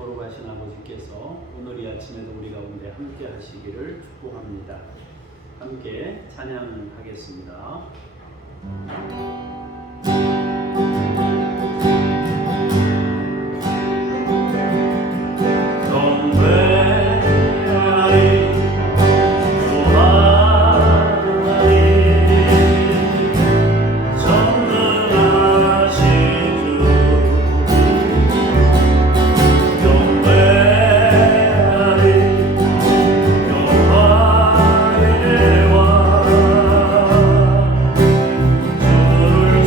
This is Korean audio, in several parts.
거룩하신 아버지께서 오늘 이 아침에도 우리 가운데 함께 하시기를 축복합니다. 함께 찬양하겠습니다. 주를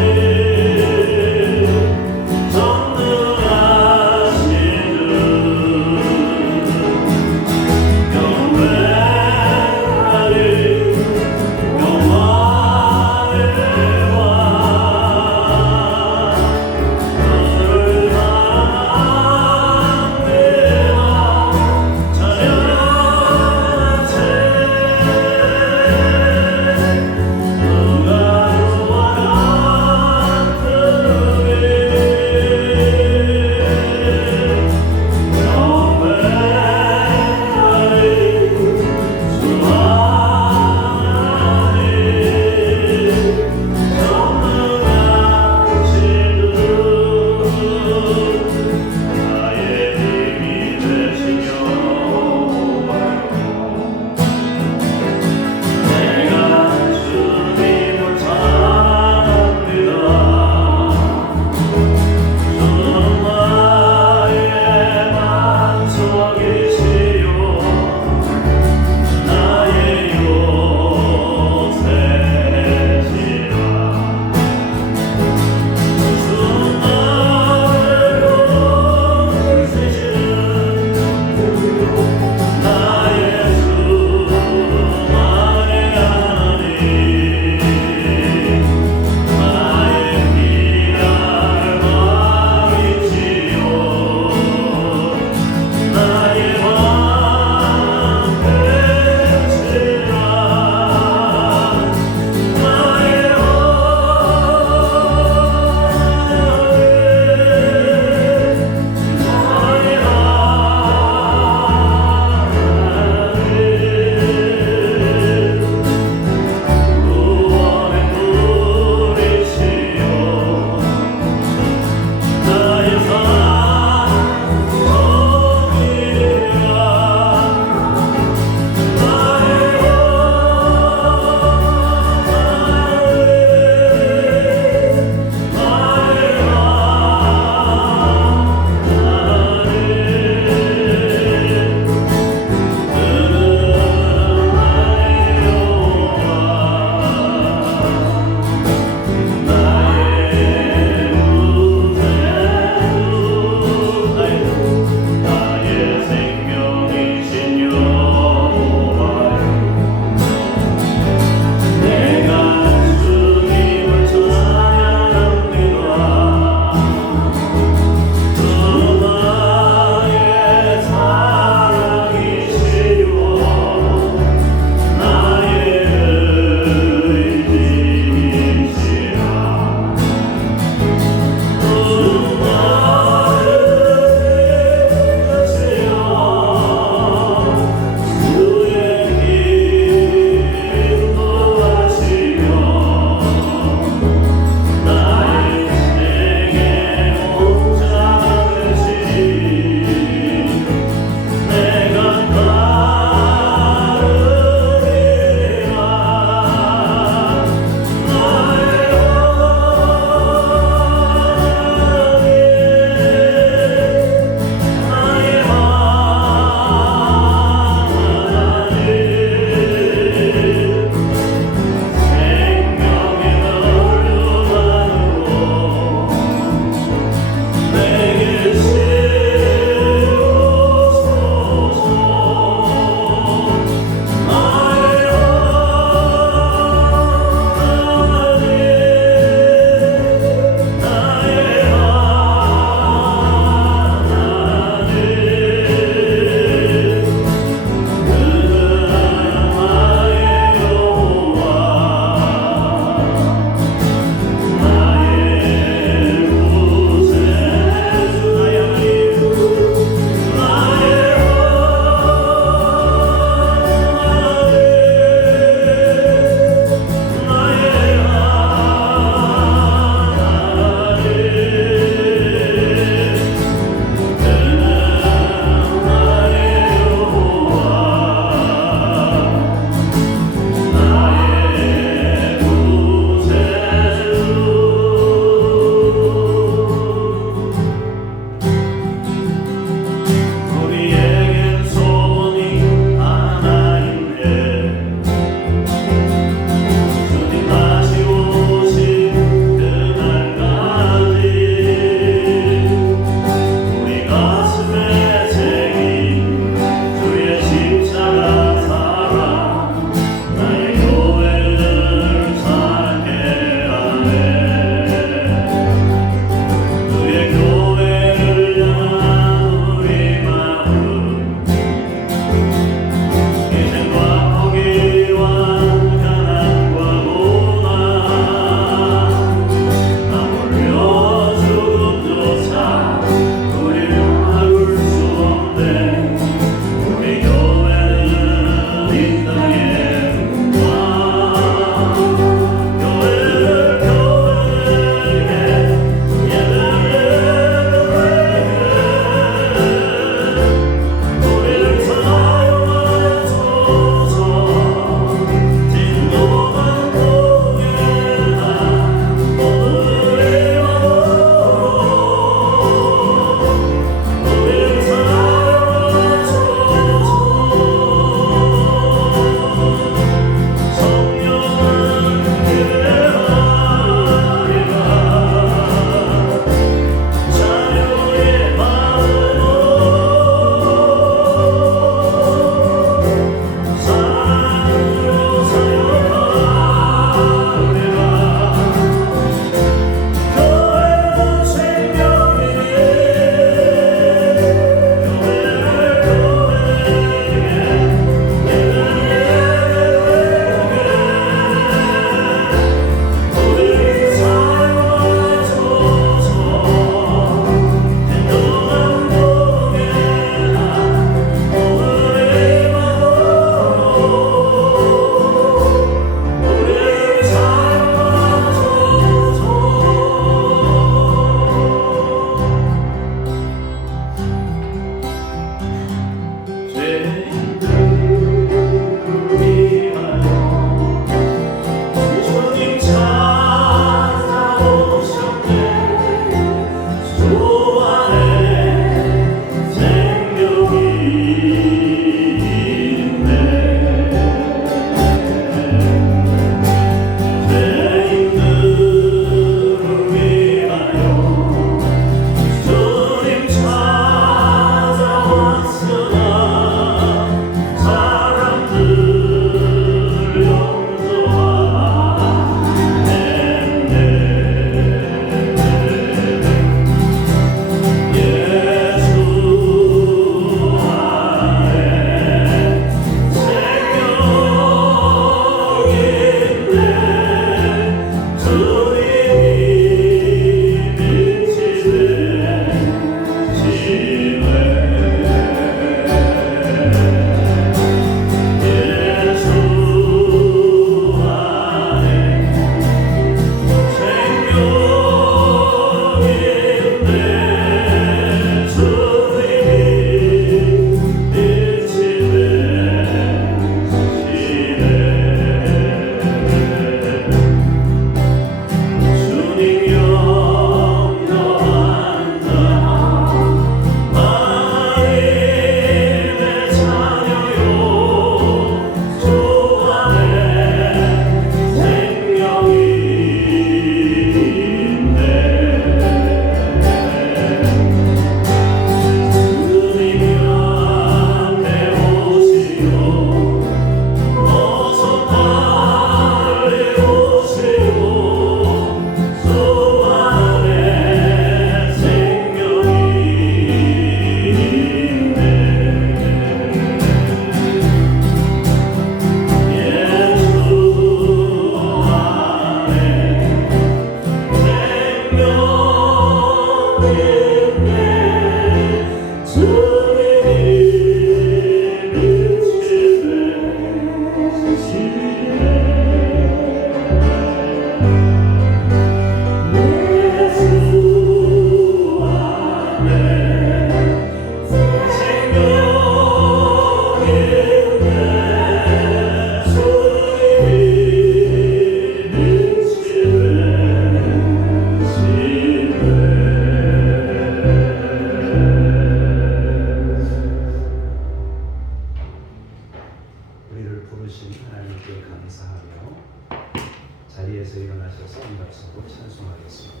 앞서고 찬송하겠습니다.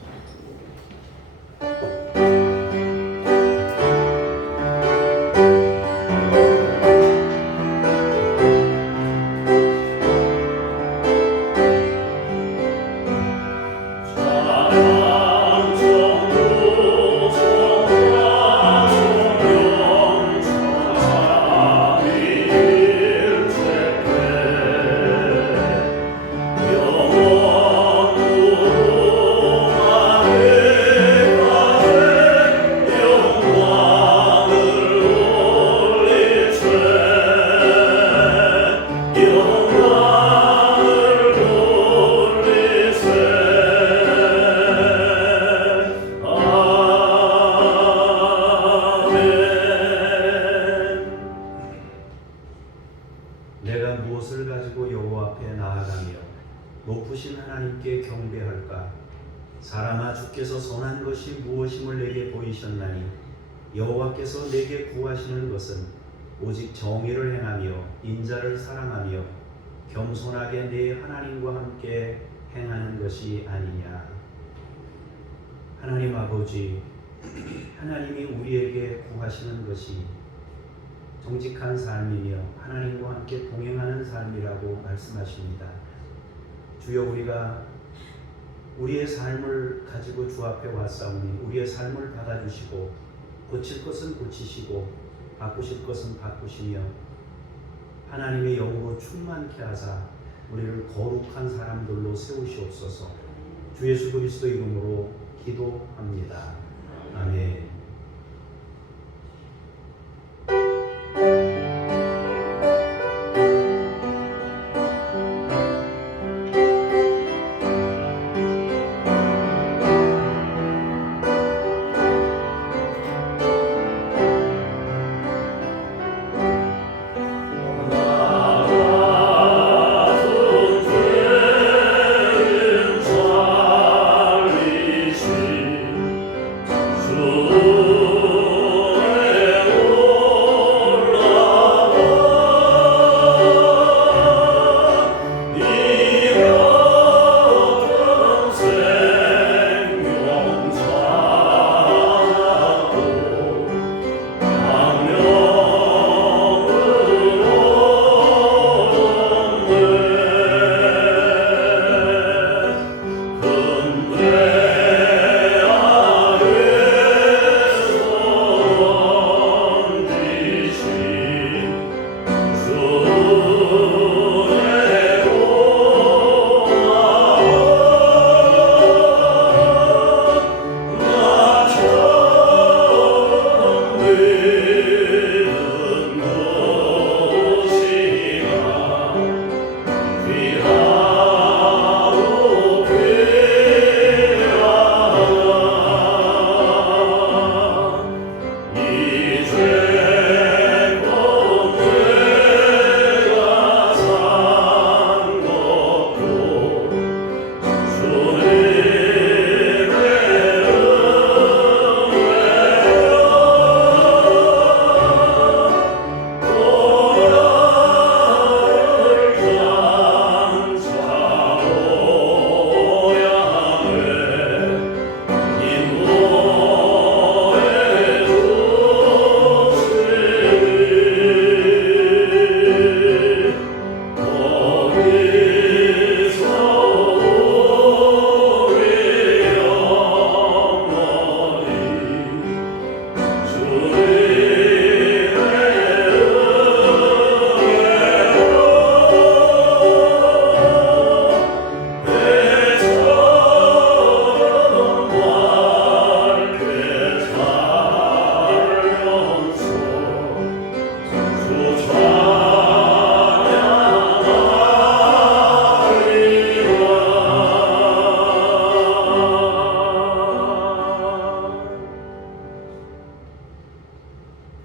내가 무엇을 가지고 여호와 앞에 나아가며 높으신 하나님께 경배할까? 사람아, 주께서 선한 것이 무엇임을 내게 보이셨나니 여호와께서 내게 구하시는 것은 오직 정의를 행하며 인자를 사랑하며 겸손하게 내 하나님과 함께 행하는 것이 아니냐. 하나님 아버지, 하나님이 우리에게 구하시는 것이 정직한 삶이며 하나님과 함께 동행하는 삶이라고 말씀하십니다. 주여, 우리가 우리의 삶을 가지고 주 앞에 왔사오니 우리의 삶을 받아주시고 고칠 것은 고치시고 바꾸실 것은 바꾸시며 하나님의 영으로 충만케 하사 우리를 거룩한 사람들로 세우시옵소서. 주 예수 그리스도 이름으로 기도합니다. 아멘.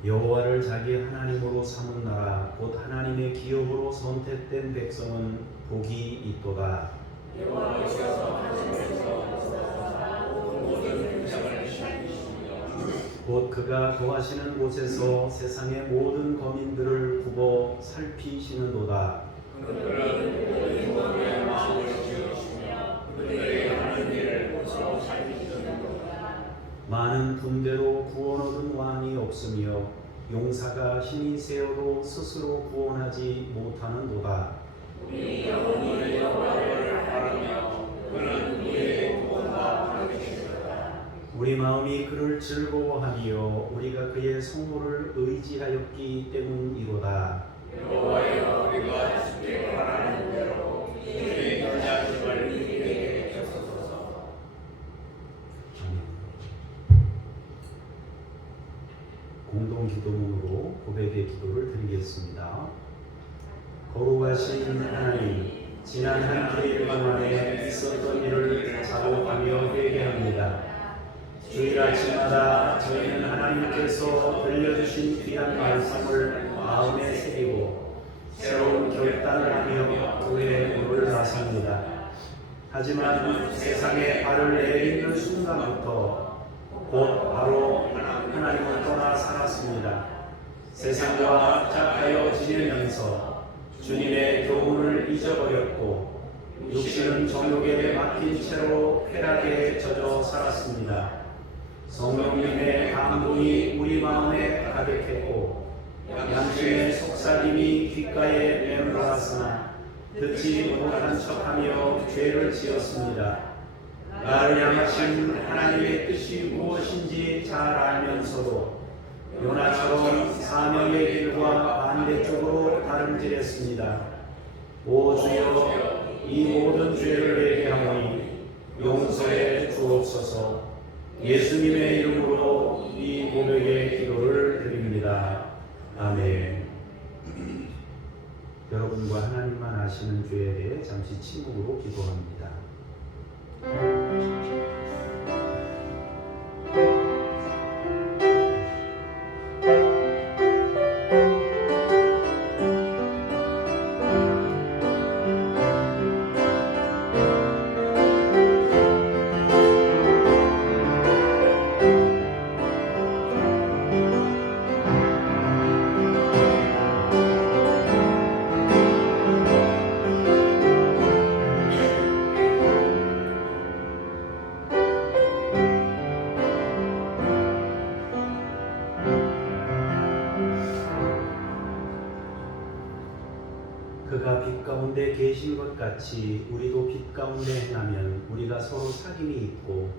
여호와를 자기 하나님으로 삼은 나라 곧 하나님의 기업으로 선택된 백성은 복이 있도다. 곧 그가 거하시는 곳에서 세상의 모든 거민들을 굽어 살피시는도다. 그들은 마음을 지으시며 그들에게 하는 많은 군대로 구원 얻은 왕이 없으며 용사가 힘이 세어도 스스로 구원하지 못하는도다. 우리 영혼이 여호와를 바라며 그는 우리의 구원과 함께하리로다. 우리 마음이 그를 즐거워하며 우리가 그의 성물을 의지하였기 때문이로다. 여호와여, 우리가 주께 바라는 대로 주의 인자심을 우리에게 주소서. 공동 기도문으로 고백의 기도를 드리겠습니다. 거룩하신 하나님, 지난 한 주일 동안에 있었던 일을 자복하며 회개합니다. 주일 아침마다 저희는 하나님께서 들려주신 귀한 말씀을 마음에 새기고 새로운 결단을 하며 그의 문을 나섭니다. 하지만 세상에 발을 내딛는 순간부터 곧 바로 하나님을 떠나 살았습니다. 세상과 합작하여 지내면서 주님의 교훈을 잊어버렸고 육신은 정욕에 맡긴 채로 쾌락에 젖어 살았습니다. 성령님의 감동이 우리 마음에 가득했고 양심의 속삭임이 귓가에 맴돌았으나 듣지 못한 척하며 죄를 지었습니다. 나를 향하신 하나님의 뜻이 무엇인지 잘 알면서도 요나처럼 사명의 길과 반대쪽으로 다름질했습니다. 오 주여, 이 모든 죄를 회개하오니 용서해 주옵소서. 예수님의 이름으로 이 고백의 기도를 드립니다. 아멘. 여러분과 하나님만 아시는 죄에 대해 잠시 침묵으로 기도합니다. 그가 빛 가운데 계신 것 같이 우리도 빛 가운데 행하면 우리가 서로 사귐이 있고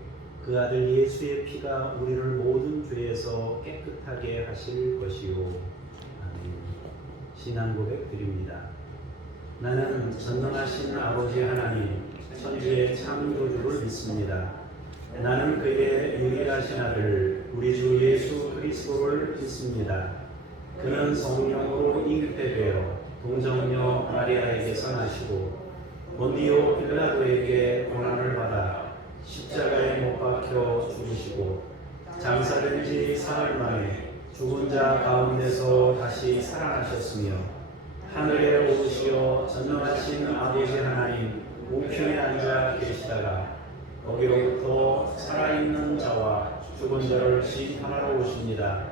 그 아들 예수의 피가 우리를 모든 죄에서 깨끗하게 하실 것이요. 아멘. 신앙 고백 드립니다. 나는 전능하신 아버지 하나님 천지의 창조주를 믿습니다. 나는 그의 유일하신 아들 우리 주 예수 그리스도를 믿습니다. 그는 성령으로 잉태되어 동정녀 마리아에게서 나시고 본디오 빌라도에게 고난을 받아 십자가에 못 박혀 죽으시고 장사된 지 사흘 만에 죽은 자 가운데서 다시 살아나셨으며 하늘에 오르시어 전능하신 아버지 하나님 우편에 앉아 계시다가 거기로부터 살아있는 자와 죽은 자를 심판하러 오십니다.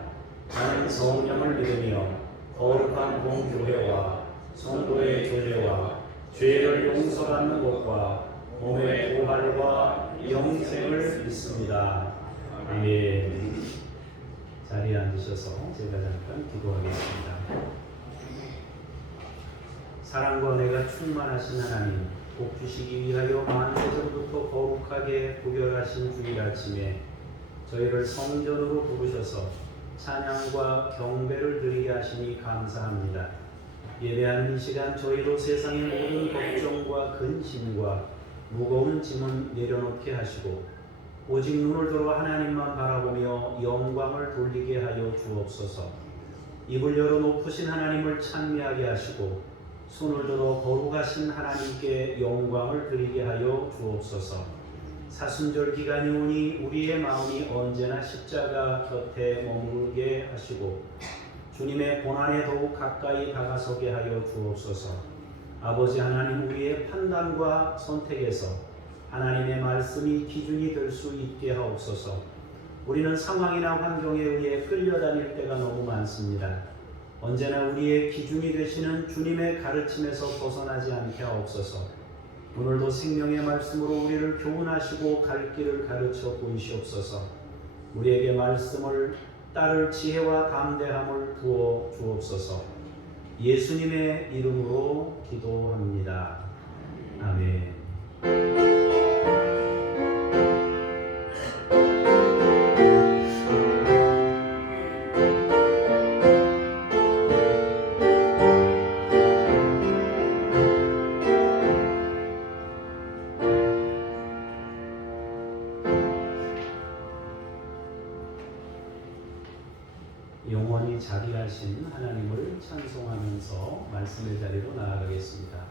나는 성령을 믿으며 거룩한 공교회와 성도의 교제와 죄를 용서받는 것과 몸의 부활과 영생을 믿습니다. 아멘. 자리에 앉으셔서 제가 잠깐 기도하겠습니다. 사랑과 은혜가 충만하신 하나님, 복 주시기 위하여 만세전부터 거룩하게 구별하신 주일 아침에 저희를 성전으로 부르셔서 찬양과 경배를 드리게 하시니 감사합니다. 예배하는 이 시간 저희로 세상의 모든 걱정과 근심과 무거운 짐은 내려놓게 하시고 오직 눈을 들어 하나님만 바라보며 영광을 돌리게 하여 주옵소서. 입을 열어 높으신 하나님을 찬미하게 하시고 손을 들어 거룩하신 하나님께 영광을 드리게 하여 주옵소서. 사순절 기간이 오니 우리의 마음이 언제나 십자가 곁에 머무르게 하시고 주님의 고난에 더욱 가까이 다가서게 하여 주옵소서. 아버지 하나님, 우리의 판단과 선택에서 하나님의 말씀이 기준이 될 수 있게 하옵소서. 우리는 상황이나 환경에 의해 끌려다닐 때가 너무 많습니다. 언제나 우리의 기준이 되시는 주님의 가르침에서 벗어나지 않게 하옵소서. 오늘도 생명의 말씀으로 우리를 교훈하시고 갈 길을 가르쳐 보이시옵소서. 우리에게 말씀을 따를 지혜와 담대함을 부어 주옵소서. 예수님의 이름으로 기도합니다. 아멘. 영원히 자비하신 하나님을 찬송하면서 말씀의 자리로 나아가겠습니다.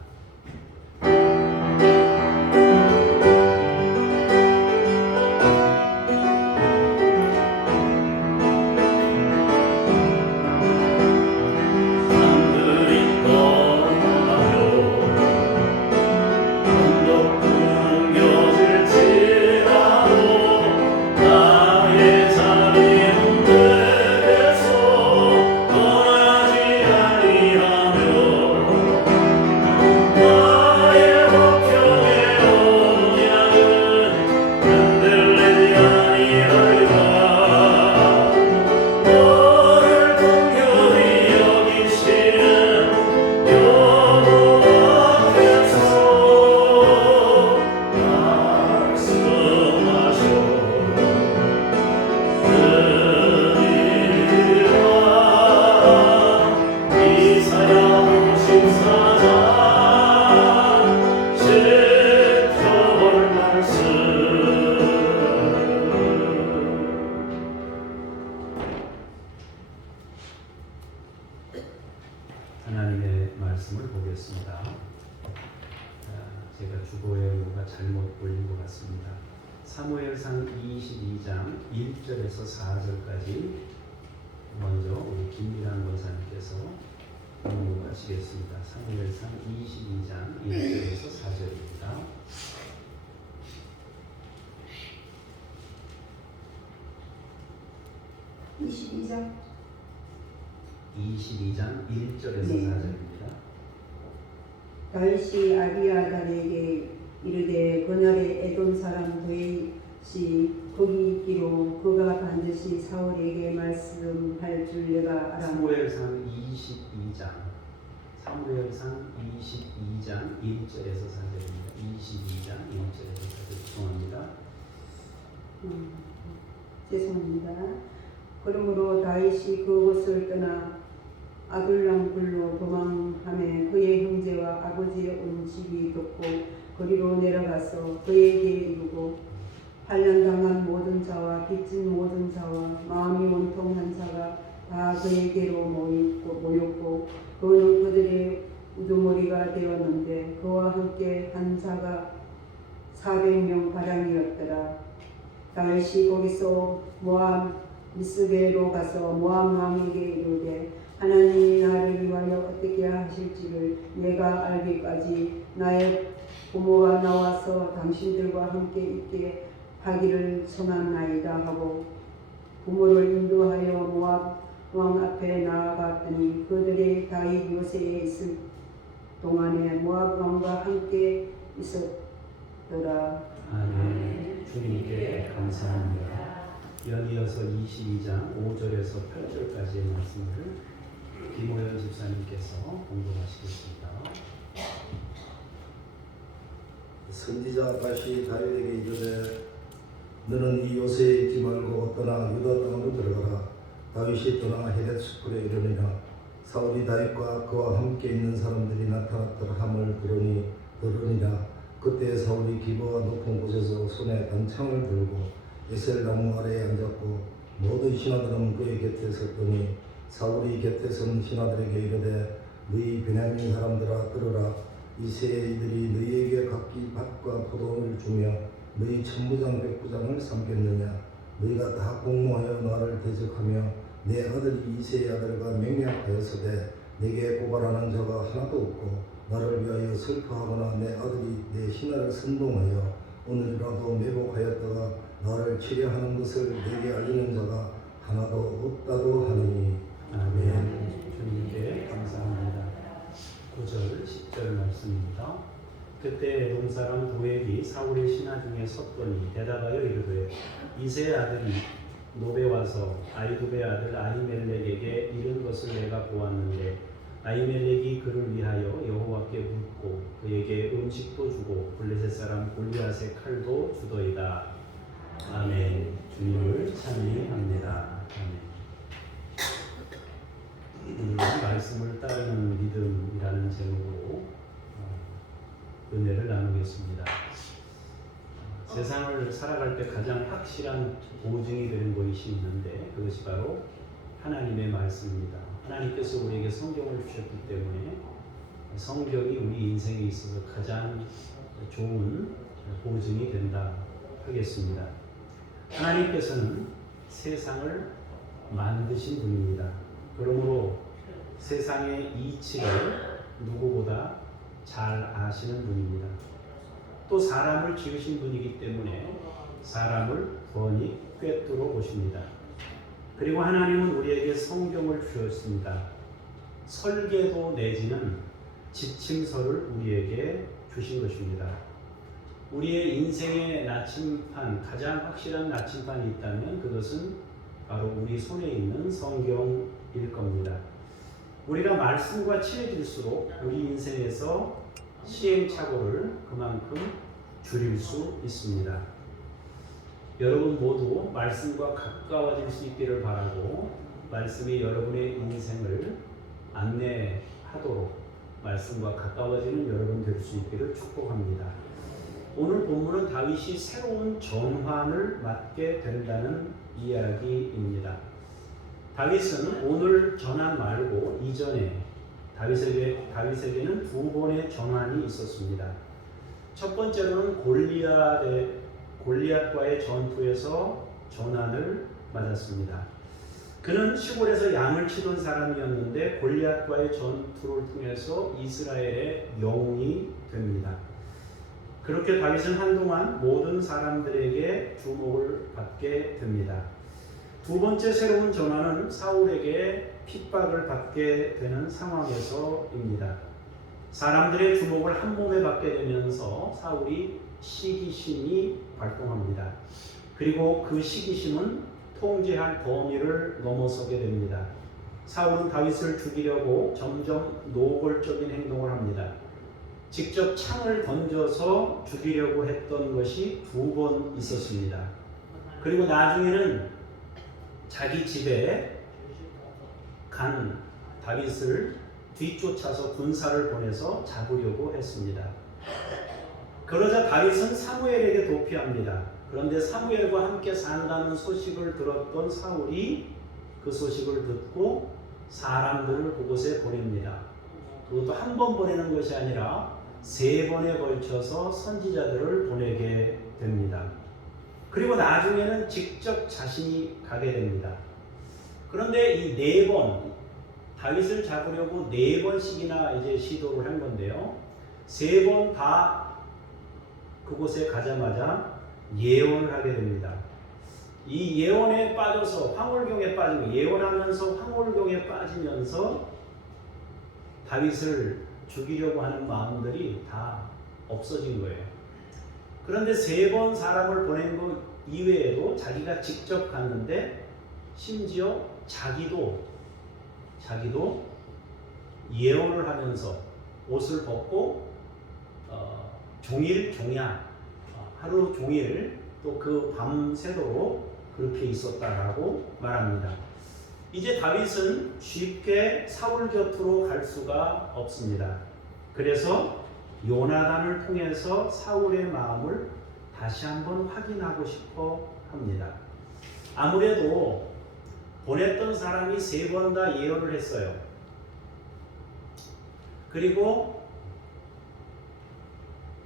하나님의 말씀을 보겠습니다. 제가 주보에 뭔가 잘못 올린 것 같습니다. 사무엘상 22장 1절에서 4절까지 먼저 우리 김미란 권사님께서 공부하시겠습니다. 사무엘상 22장 1절에서 4절입니다. (22장) 22장 1절에서 4절입니다. 다윗이 아비아달에게 이르되 그날에 에돔 사람 도윗이 거기 있기로 그가 반드시 사울에게 말씀할 줄 내가 알아. 사무엘상 22장 1절에서 4절입니다. 22장 1절에서 4절 죄송합니다. 죄송합니다. 그러므로 다윗이 그곳을 떠나 아둘람 굴로 도망하며 그의 형제와 아버지의 온 집이 듣고 거리로 내려가서 그에게 이르고 환난당한 모든 자와 빚진 모든 자와 마음이 원통한 자가 다 그에게로 모였고 그는 그들의 우두머리가 되었는데 그와 함께 한 자가 400명 가량이었더라. 다윗이 거기서 모압 미스베로 가서 모압 왕에게 이르되 하나님이 나를 위하여 어떻게 하실지를 내가 알기까지 나의 부모가 나와서 당신들과 함께 있게 하기를 청하나이다 하고 부모를 인도하여 모압 왕 앞에 나아갔더니 그들의 다윗 요새에 있을 동안에 모압 왕과 함께 있었더라. 아멘. 주님께 감사합니다. 연이어서 22장 5절에서 8절까지의 말씀을 김호연 집사님께서 공부하시겠습니다. 선지자 다시 다윗에게 이르되 너는 이 요새에 있지 말고 떠나 유다 땅으로 들어가라. 다윗이 떠나 헤렛 숲으로 이르니라. 사울이 다윗과 그와 함께 있는 사람들이 나타났더라 함을 들으니라. 그때 사울이 기브와 높은 곳에서 손에 단창을 들고 에셀 나무 아래에 앉았고 모든 신하들은 그의 곁에 섰더니 사울이 곁에 선 신하들에게 이르되 너희 베냐민 사람들아 들으라. 이새의 이들이 너희에게 각기 밭과 포도를 주며 너희 천부장 백부장을 삼겠느냐. 너희가 다 공모하여 나를 대적하며 내 아들이 이새의 아들과 맹약하였으되 내게 고발하는 자가 하나도 없고 나를 위하여 슬퍼하거나 내 아들이 내 신하를 선동하여 오늘이라도 매복하였다가 나를 치려하는 것을 내게 알리는 자가 하나도 없다도 하니. 아멘. 주님께 감사합니다. 9절 10절 말씀입니다. 그때 에돔 사람 도액이 사울의 신하 중에 섰더니 대답하여 이르되 이새의 아들이 노베 와서 아이두베 아들 아히멜렉에게 이른 것을 내가 보았는데 아히멜렉이 그를 위하여 여호와께 묻고 그에게 음식도 주고 블레셋 사람 골리앗의 칼도 주더이다. 아멘. 주님을 찬미합니다. 아멘. 말씀을 따르는 믿음이라는 제목으로 은혜를 나누겠습니다. 세상을 살아갈 때 가장 확실한 보증이 되는 것이 있는데 그것이 바로 하나님의 말씀입니다. 하나님께서 우리에게 성경을 주셨기 때문에 성경이 우리 인생에 있어서 가장 좋은 보증이 된다 하겠습니다. 하나님께서는 세상을 만드신 분입니다. 그러므로 세상의 이치를 누구보다 잘 아시는 분입니다. 또 사람을 지으신 분이기 때문에 사람을 훤히 꿰뚫어 보십니다. 그리고 하나님은 우리에게 성경을 주셨습니다. 설계도 내지는 지침서를 우리에게 주신 것입니다. 우리의 인생의 나침판, 가장 확실한 나침판이 있다면 그것은 바로 우리 손에 있는 성경일 겁니다. 우리가 말씀과 친해질수록 우리 인생에서 시행착오를 그만큼 줄일 수 있습니다. 여러분 모두 말씀과 가까워질 수 있기를 바라고 말씀이 여러분의 인생을 안내하도록 말씀과 가까워지는 여러분 될 수 있기를 축복합니다. 오늘 본문은 다윗이 새로운 전환을 맞게 된다는 이야기입니다. 다윗은 오늘 전환 말고 이전에 다윗에게는 두 번의 전환이 있었습니다. 첫 번째로는 골리앗과의 전투에서 전환을 맞았습니다. 그는 시골에서 양을 치던 사람이었는데 골리앗과의 전투를 통해서 이스라엘의 영웅이 됩니다. 그렇게 다윗은 한동안 모든 사람들에게 주목을 받게 됩니다. 두 번째 새로운 전환은 사울에게 핍박을 받게 되는 상황에서입니다. 사람들의 주목을 한 몸에 받게 되면서 사울이 시기심이 발동합니다. 그리고 그 시기심은 통제할 범위를 넘어서게 됩니다. 사울은 다윗을 죽이려고 점점 노골적인 행동을 합니다. 직접 창을 던져서 죽이려고 했던 것이 두 번 있었습니다. 그리고 나중에는 자기 집에 간 다윗을 뒤쫓아서 군사를 보내서 잡으려고 했습니다. 그러자 다윗은 사무엘에게 도피합니다. 그런데 사무엘과 함께 산다는 소식을 들었던 사울이 그 소식을 듣고 사람들을 그곳에 보냅니다. 그것도 한 번 보내는 것이 아니라 세 번에 걸쳐서 선지자들을 보내게 됩니다. 그리고 나중에는 직접 자신이 가게 됩니다. 그런데 이 네 번, 다윗을 잡으려고 네 번씩이나 이제 시도를 한 건데요. 세 번 다 그곳에 가자마자 예언을 하게 됩니다. 이 예언에 빠져서 황홀경에 빠지고 예언하면서 황홀경에 빠지면서 다윗을 죽이려고 하는 마음들이 다 없어진 거예요. 그런데 세 번 사람을 보낸 것 이외에도 자기가 직접 갔는데 심지어 자기도 예언을 하면서 옷을 벗고 종약 하루 종일 또 그 밤새도록 그렇게 있었다라고 말합니다. 이제 다윗은 쉽게 사울 곁으로 갈 수가 없습니다. 그래서 요나단을 통해서 사울의 마음을 다시 한번 확인하고 싶어 합니다. 아무래도 보냈던 사람이 세 번 다 예언을 했어요. 그리고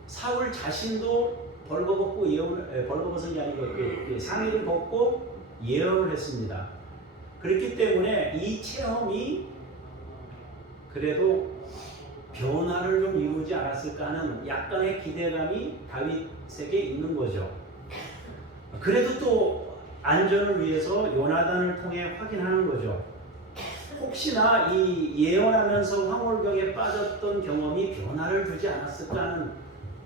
사울 자신도 벌거벗고 벌거벗은 게 아니고 상의를 벗고 예언을 했습니다. 그렇기 때문에 이 체험이 그래도 변화를 좀 이루지 않았을까 하는 약간의 기대감이 다윗에게 있는 거죠. 그래도 또 안전을 위해서 요나단을 통해 확인하는 거죠. 혹시나 이 예언하면서 황홀경에 빠졌던 경험이 변화를 주지 않았을까 하는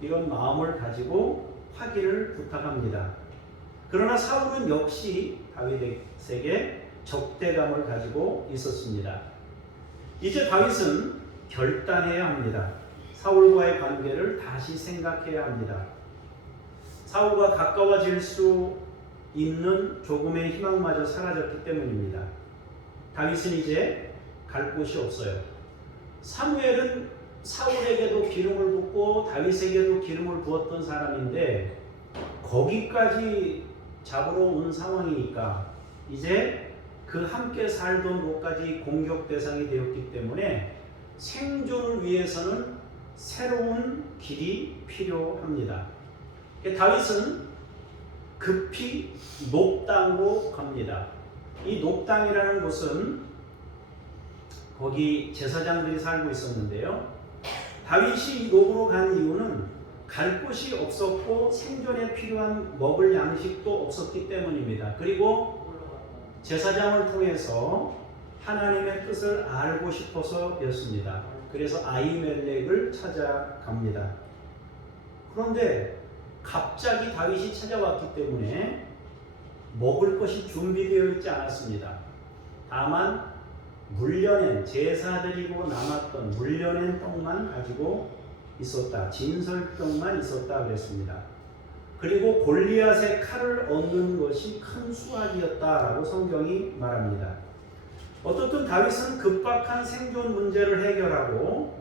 이런 마음을 가지고 하기를 부탁합니다. 그러나 사울은 역시 다윗에게 적대감을 가지고 있었습니다. 이제 다윗은 결단해야 합니다. 사울과의 관계를 다시 생각해야 합니다. 사울과 가까워질 수 있는 조금의 희망마저 사라졌기 때문입니다. 다윗은 이제 갈 곳이 없어요. 사무엘은 사울에게도 기름을 붓고 다윗에게도 기름을 부었던 사람인데 거기까지 잡으러 온 상황이니까 이제 그 함께 살던 곳까지 공격 대상이 되었기 때문에 생존을 위해서는 새로운 길이 필요합니다. 다윗은 급히 녹당으로 갑니다. 이 녹당이라는 곳은 거기 제사장들이 살고 있었는데요. 다윗이 이 녹으로 간 이유는 갈 곳이 없었고 생존에 필요한 먹을 양식도 없었기 때문입니다. 그리고 제사장을 통해서 하나님의 뜻을 알고 싶어서였습니다. 그래서 아히멜렉을 찾아갑니다. 그런데 갑자기 다윗이 찾아왔기 때문에 먹을 것이 준비되어 있지 않았습니다. 다만 물려낸 제사드리고 남았던 물려낸 떡만 가지고 있었다. 진설떡만 있었다 그랬습니다. 그리고 골리앗의 칼을 얻는 것이 큰 수확이었다라고 성경이 말합니다. 어떻든 다윗은 급박한 생존 문제를 해결하고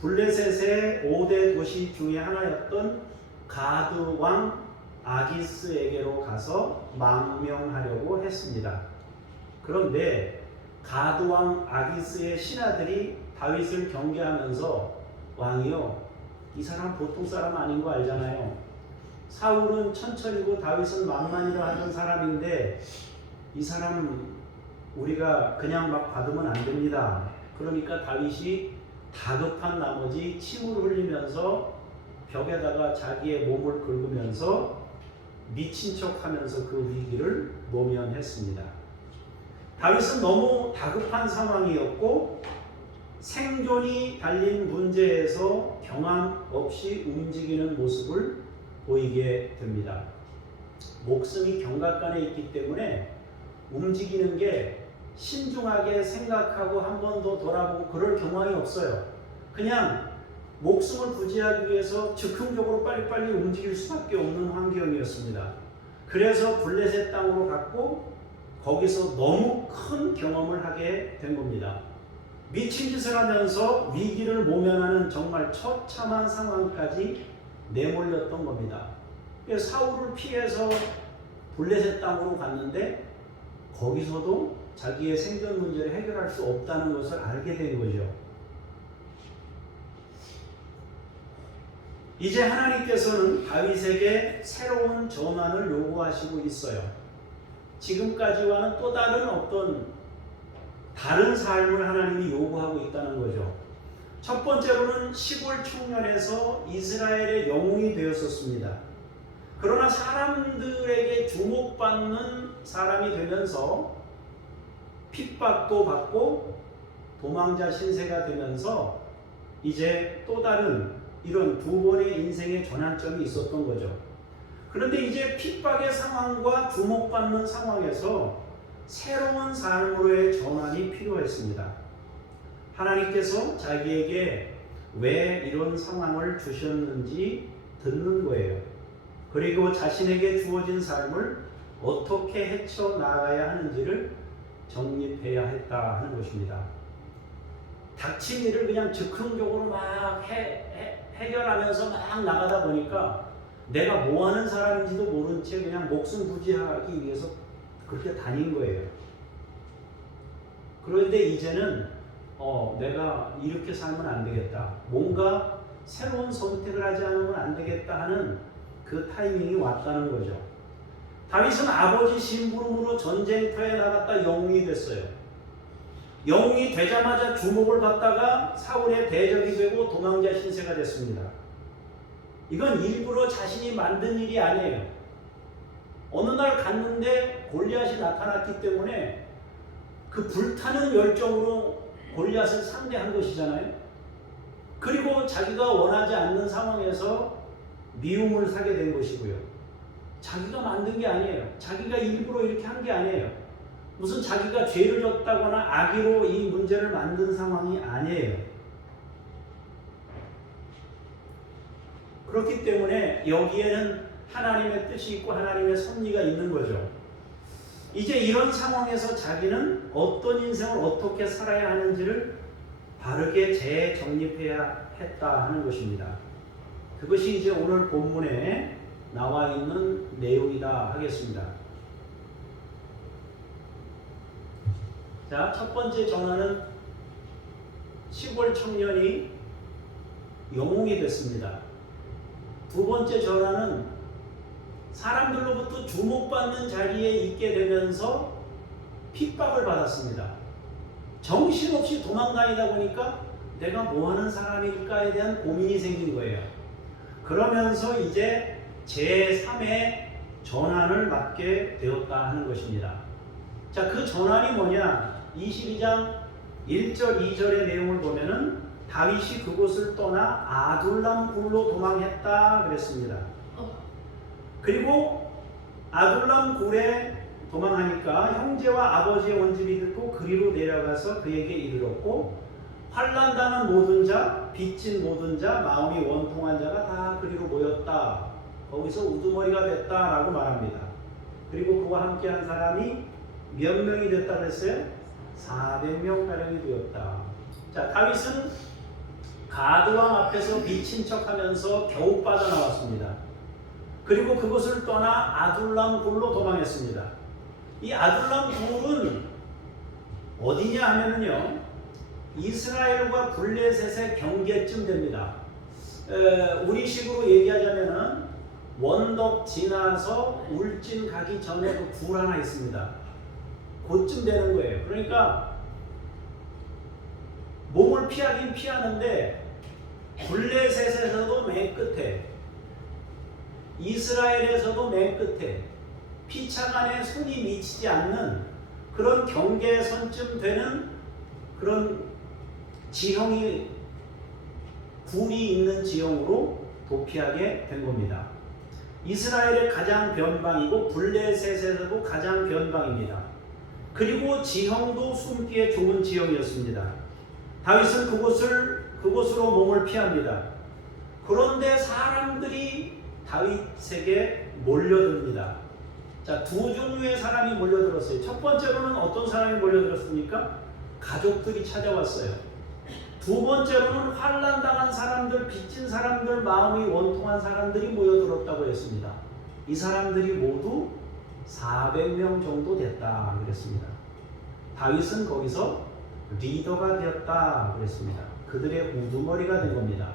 블레셋의 5대 도시 중에 하나였던 가드 왕 아기스에게로 가서 망명하려고 했습니다. 그런데 가드 왕 아기스의 신하들이 다윗을 경계하면서 왕이요, 이 사람 보통 사람 아닌 거 알잖아요. 사울은 천천히고 다윗은 만만이라 하던 사람인데 이 사람 우리가 그냥 막 받으면 안 됩니다. 그러니까 다윗이 다급한 나머지 침을 흘리면서 벽에다가 자기의 몸을 긁으면서 미친 척하면서 그 위기를 모면했습니다. 다윗은 너무 다급한 상황이었고 생존이 달린 문제에서 경황 없이 움직이는 모습을 보이게 됩니다. 목숨이 경각간에 있기 때문에 움직이는 게 신중하게 생각하고 한 번 더 돌아보고 그럴 경황이 없어요. 그냥 목숨을 부지하기 위해서 즉흥적으로 빨리빨리 움직일 수밖에 없는 환경이었습니다. 그래서 블레셋 땅으로 갔고 거기서 너무 큰 경험을 하게 된 겁니다. 미친 짓을 하면서 위기를 모면하는 정말 처참한 상황까지 내몰렸던 겁니다. 사울을 피해서 블레셋 땅으로 갔는데 거기서도 자기의 생존 문제를 해결할 수 없다는 것을 알게 된 거죠. 이제 하나님께서는 다윗에게 새로운 전환을 요구하시고 있어요. 지금까지와는 또 다른 어떤 다른 삶을 하나님이 요구하고 있다는 거죠. 첫 번째로는 시골 청년에서 이스라엘의 영웅이 되었었습니다. 그러나 사람들에게 주목받는 사람이 되면서 핍박도 받고 도망자 신세가 되면서 이제 또 다른 이런 두 번의 인생의 전환점이 있었던 거죠. 그런데 이제 핍박의 상황과 주목받는 상황에서 새로운 삶으로의 전환이 필요했습니다. 하나님께서 자기에게 왜 이런 상황을 주셨는지 듣는 거예요. 그리고 자신에게 주어진 삶을 어떻게 헤쳐나가야 하는지를 정립해야 했다 하는 것입니다. 닥친 일을 그냥 즉흥적으로 막 해결하면서 막 나가다 보니까 내가 뭐 하는 사람인지도 모른 채 그냥 목숨 부지하기 위해서 그렇게 다닌 거예요. 그런데 이제는 내가 이렇게 살면 안 되겠다. 뭔가 새로운 선택을 하지 않으면 안 되겠다 하는 그 타이밍이 왔다는 거죠. 다윗은 아버지 심부름으로 전쟁터에 나갔다 영웅이 됐어요. 영웅이 되자마자 주목을 받다가 사울의 대적이 되고 도망자 신세가 됐습니다. 이건 일부러 자신이 만든 일이 아니에요. 어느 날 갔는데 골리앗이 나타났기 때문에 그 불타는 열정으로 골리앗을 상대한 것이잖아요. 그리고 자기가 원하지 않는 상황에서 미움을 사게 된 것이고요. 자기가 만든 게 아니에요. 자기가 일부러 이렇게 한 게 아니에요. 무슨 자기가 죄를 졌다거나 악의로 이 문제를 만든 상황이 아니에요. 그렇기 때문에 여기에는 하나님의 뜻이 있고 하나님의 섭리가 있는 거죠. 이제 이런 상황에서 자기는 어떤 인생을 어떻게 살아야 하는지를 바르게 재정립해야 했다 하는 것입니다. 그것이 이제 오늘 본문에 나와 있는 내용이다 하겠습니다. 자, 첫 번째 전화는 시골 청년이 영웅이 됐습니다. 두 번째 전화는 사람들로부터 주목받는 자리에 있게 되면서 핍박을 받았습니다. 정신없이 도망다니다 보니까 내가 뭐하는 사람일까에 대한 고민이 생긴 거예요. 그러면서 이제 제3의 전환을 맡게 되었다 하는 것입니다. 자, 그 전환이 뭐냐? 22장 1절 2절의 내용을 보면은 다윗이 그곳을 떠나 아둘람 굴로 도망했다 그랬습니다. 그리고 아둘람 굴에 도망하니까 형제와 아버지의 원집이 듣고 그리로 내려가서 그에게 이르렀고 환난당한 모든 자, 빚진 모든 자, 마음이 원통한 자가 다 그리로 모였다. 거기서 우두머리가 됐다라고 말합니다. 그리고 그와 함께한 사람이 몇 명이 됐다 그랬어요? 400명 가량이 되었다. 자, 다윗은 가드왕 앞에서 미친 척하면서 겨우 빠져나왔습니다. 그리고 그곳을 떠나 아둘람 굴로 도망했습니다. 이 아둘람 굴은 어디냐 하면은요, 이스라엘과 블레셋의 경계쯤 됩니다. 우리식으로 얘기하자면은 원덕 지나서 울진 가기 전에 그 굴 하나 있습니다. 그쯤 되는 거예요. 그러니까 몸을 피하긴 피하는데 블레셋에서도 맨 끝에, 이스라엘에서도 맨 끝에 피차간에 손이 미치지 않는 그런 경계선쯤 되는 그런 지형이, 굴이 있는 지형으로 도피하게 된 겁니다. 이스라엘의 가장 변방이고 블레셋에서도 가장 변방입니다. 그리고 지형도 숨기에 좋은 지형이었습니다. 다윗은 그곳으로 몸을 피합니다. 그런데 사람들이 다윗에게 몰려듭니다. 자, 두 종류의 사람이 몰려들었어요. 첫 번째로는 어떤 사람이 몰려들었습니까? 가족들이 찾아왔어요. 두 번째로는 환난당한 사람들, 빚진 사람들, 마음이 원통한 사람들이 모여들었다고 했습니다. 이 사람들이 모두 400명 정도 됐다 그랬습니다. 다윗은 거기서 리더가 되었다 그랬습니다. 그들의 우두머리가 된 겁니다.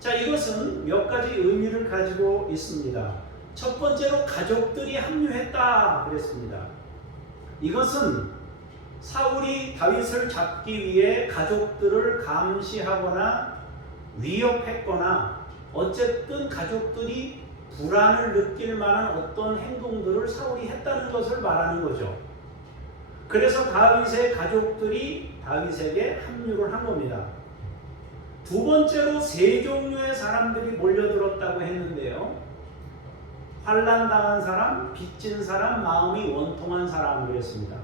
자, 이것은 몇 가지 의미를 가지고 있습니다. 첫 번째로 가족들이 합류했다 그랬습니다. 이것은 사울이 다윗을 잡기 위해 가족들을 감시하거나 위협했거나 어쨌든 가족들이 불안을 느낄 만한 어떤 행동들을 사울이 했다는 것을 말하는 거죠. 그래서 다윗의 가족들이 다윗에게 합류를 한 겁니다. 두 번째로 세 종류의 사람들이 몰려들었다고 했는데요. 환난당한 사람, 빚진 사람, 마음이 원통한 사람 그랬습니다.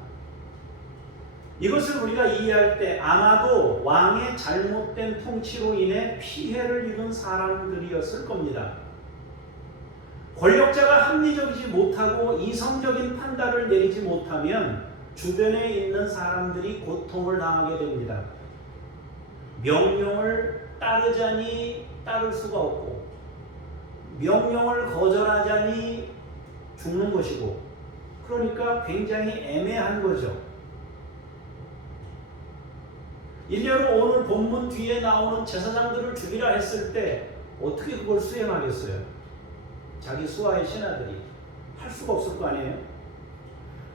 이것을 우리가 이해할 때 아마도 왕의 잘못된 통치로 인해 피해를 입은 사람들이었을 겁니다. 권력자가 합리적이지 못하고 이성적인 판단을 내리지 못하면 주변에 있는 사람들이 고통을 당하게 됩니다. 명령을 따르자니 따를 수가 없고 명령을 거절하자니 죽는 것이고, 그러니까 굉장히 애매한 거죠. 일례로 오늘 본문 뒤에 나오는 제사장들을 죽이라 했을 때 어떻게 그걸 수행하겠어요? 자기 수하의 신하들이 할 수가 없을 거 아니에요?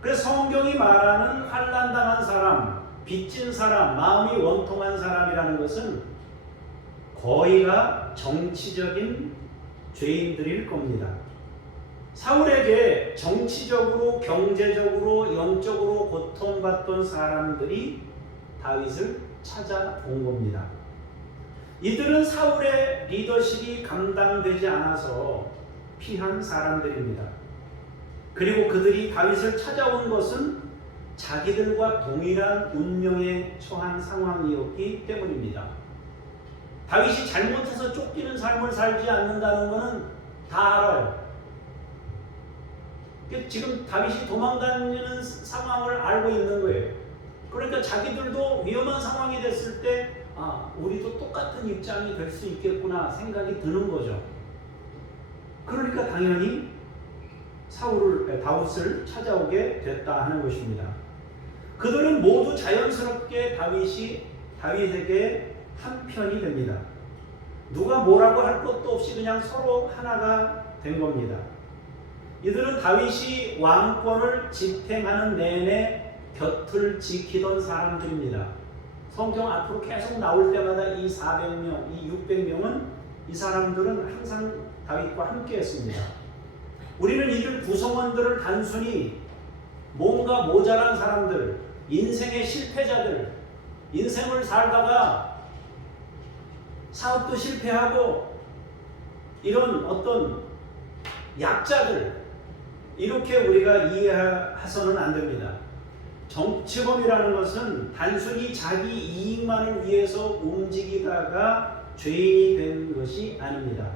그래서 성경이 말하는 환난당한 사람, 빚진 사람, 마음이 원통한 사람이라는 것은 거의가 정치적인 죄인들일 겁니다. 사울에게 정치적으로, 경제적으로, 영적으로 고통받던 사람들이 다윗을 찾아온 겁니다. 이들은 사울의 리더십이 감당되지 않아서 피한 사람들입니다. 그리고 그들이 다윗을 찾아온 것은 자기들과 동일한 운명에 처한 상황이었기 때문입니다. 다윗이 잘못해서 쫓기는 삶을 살지 않는다는 것은 다 알아요. 지금 다윗이 도망다니는 상황을 알고 있는 거예요. 그러니까 자기들도 위험한 상황이 됐을 때 우리도 똑같은 입장이 될 수 있겠구나 생각이 드는 거죠. 그러니까 당연히 다윗을 찾아오게 됐다 하는 것입니다. 그들은 모두 자연스럽게 다윗에게 한편이 됩니다. 누가 뭐라고 할 것도 없이 그냥 서로 하나가 된 겁니다. 이들은 다윗이 왕권을 집행하는 내내 곁을 지키던 사람들입니다. 성경 앞으로 계속 나올 때마다 이 400명, 이 600명은 이 사람들은 항상 다윗과 함께 했습니다. 우리는 이들 구성원들을 단순히 뭔가 모자란 사람들, 인생의 실패자들, 인생을 살다가 사업도 실패하고 이런 어떤 약자들, 이렇게 우리가 이해해서는 안 됩니다. 정치범이라는 것은 단순히 자기 이익만을 위해서 움직이다가 죄인이 된 것이 아닙니다.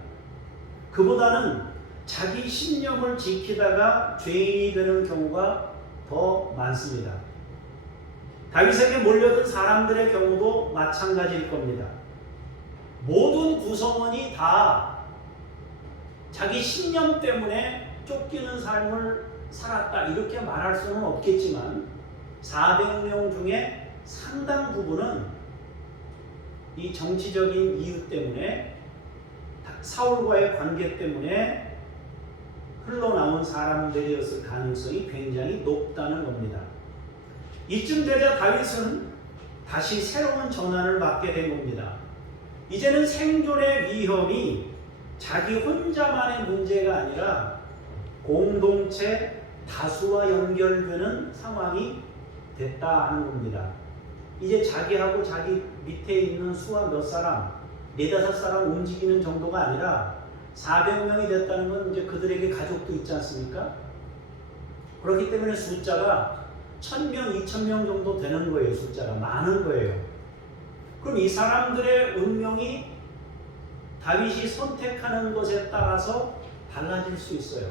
그보다는 자기 신념을 지키다가 죄인이 되는 경우가 더 많습니다. 다윗에게 몰려든 사람들의 경우도 마찬가지일 겁니다. 모든 구성원이 다 자기 신념 때문에 쫓기는 삶을 살았다 이렇게 말할 수는 없겠지만 400명 중에 상당 부분은 이 정치적인 이유 때문에 사울과의 관계 때문에 흘러나온 사람들이었을 가능성이 굉장히 높다는 겁니다. 이쯤 되자 다윗은 다시 새로운 전환을 받게 된 겁니다. 이제는 생존의 위험이 자기 혼자만의 문제가 아니라 공동체 다수와 연결되는 상황이 됐다 하는 겁니다. 이제 자기하고 자기 밑에 있는 수와 몇 사람, 4-5사람 움직이는 정도가 아니라 400명이 됐다는 건 이제 그들에게 가족도 있지 않습니까? 그렇기 때문에 숫자가 1000명, 2000명 정도 되는 거예요. 숫자가 많은 거예요. 그럼 이 사람들의 운명이 다윗이 선택하는 것에 따라서 달라질 수 있어요.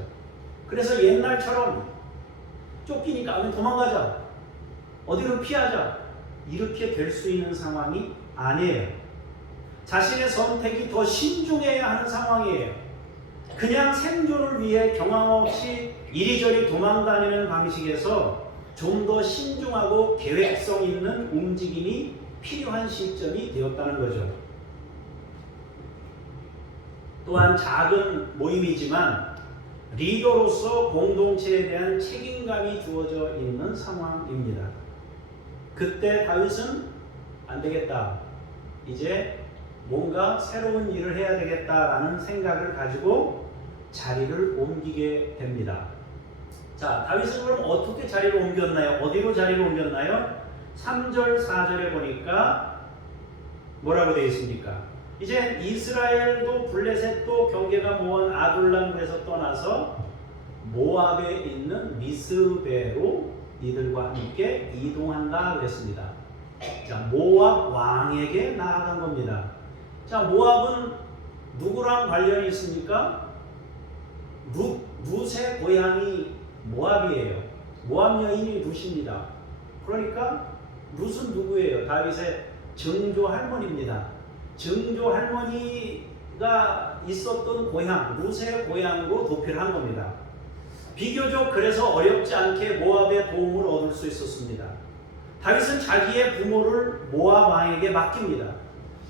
그래서 옛날처럼 쫓기니까 도망가자, 어디로 피하자 이렇게 될 수 있는 상황이 아니에요. 자신의 선택이 더 신중해야 하는 상황이에요. 그냥 생존을 위해 경황 없이 이리저리 도망다니는 방식에서 좀 더 신중하고 계획성 있는 움직임이 필요한 시점이 되었다는 거죠. 또한 작은 모임이지만 리더로서 공동체에 대한 책임감이 주어져 있는 상황입니다. 그때 다윗은 안 되겠다, 이제 뭔가 새로운 일을 해야 되겠다라는 생각을 가지고 자리를 옮기게 됩니다. 자, 다윗은 그럼 어떻게 자리를 옮겼나요? 어디로 자리를 옮겼나요? 3절, 4절에 보니까 뭐라고 되어 있습니까? 이제 이스라엘도 블레셋도 경계가 모한 아둘람에서 떠나서 모압에 있는 미스베로 이들과 함께 이동한다 그랬습니다. 자, 모압 왕에게 나아간 겁니다. 자, 모압은 누구랑 관련이 있습니까? 룻의 고향이 모압이에요. 모압 여인이 룻입니다. 그러니까 룻은 누구예요? 다윗의 증조 할머니입니다. 증조 할머니가 있었던 고향, 룻의 고향으로 도피를 한 겁니다. 비교적 그래서 어렵지 않게 모압의 도움을 얻을 수 있었습니다. 다윗은 자기의 부모를 모압 왕에게 맡깁니다.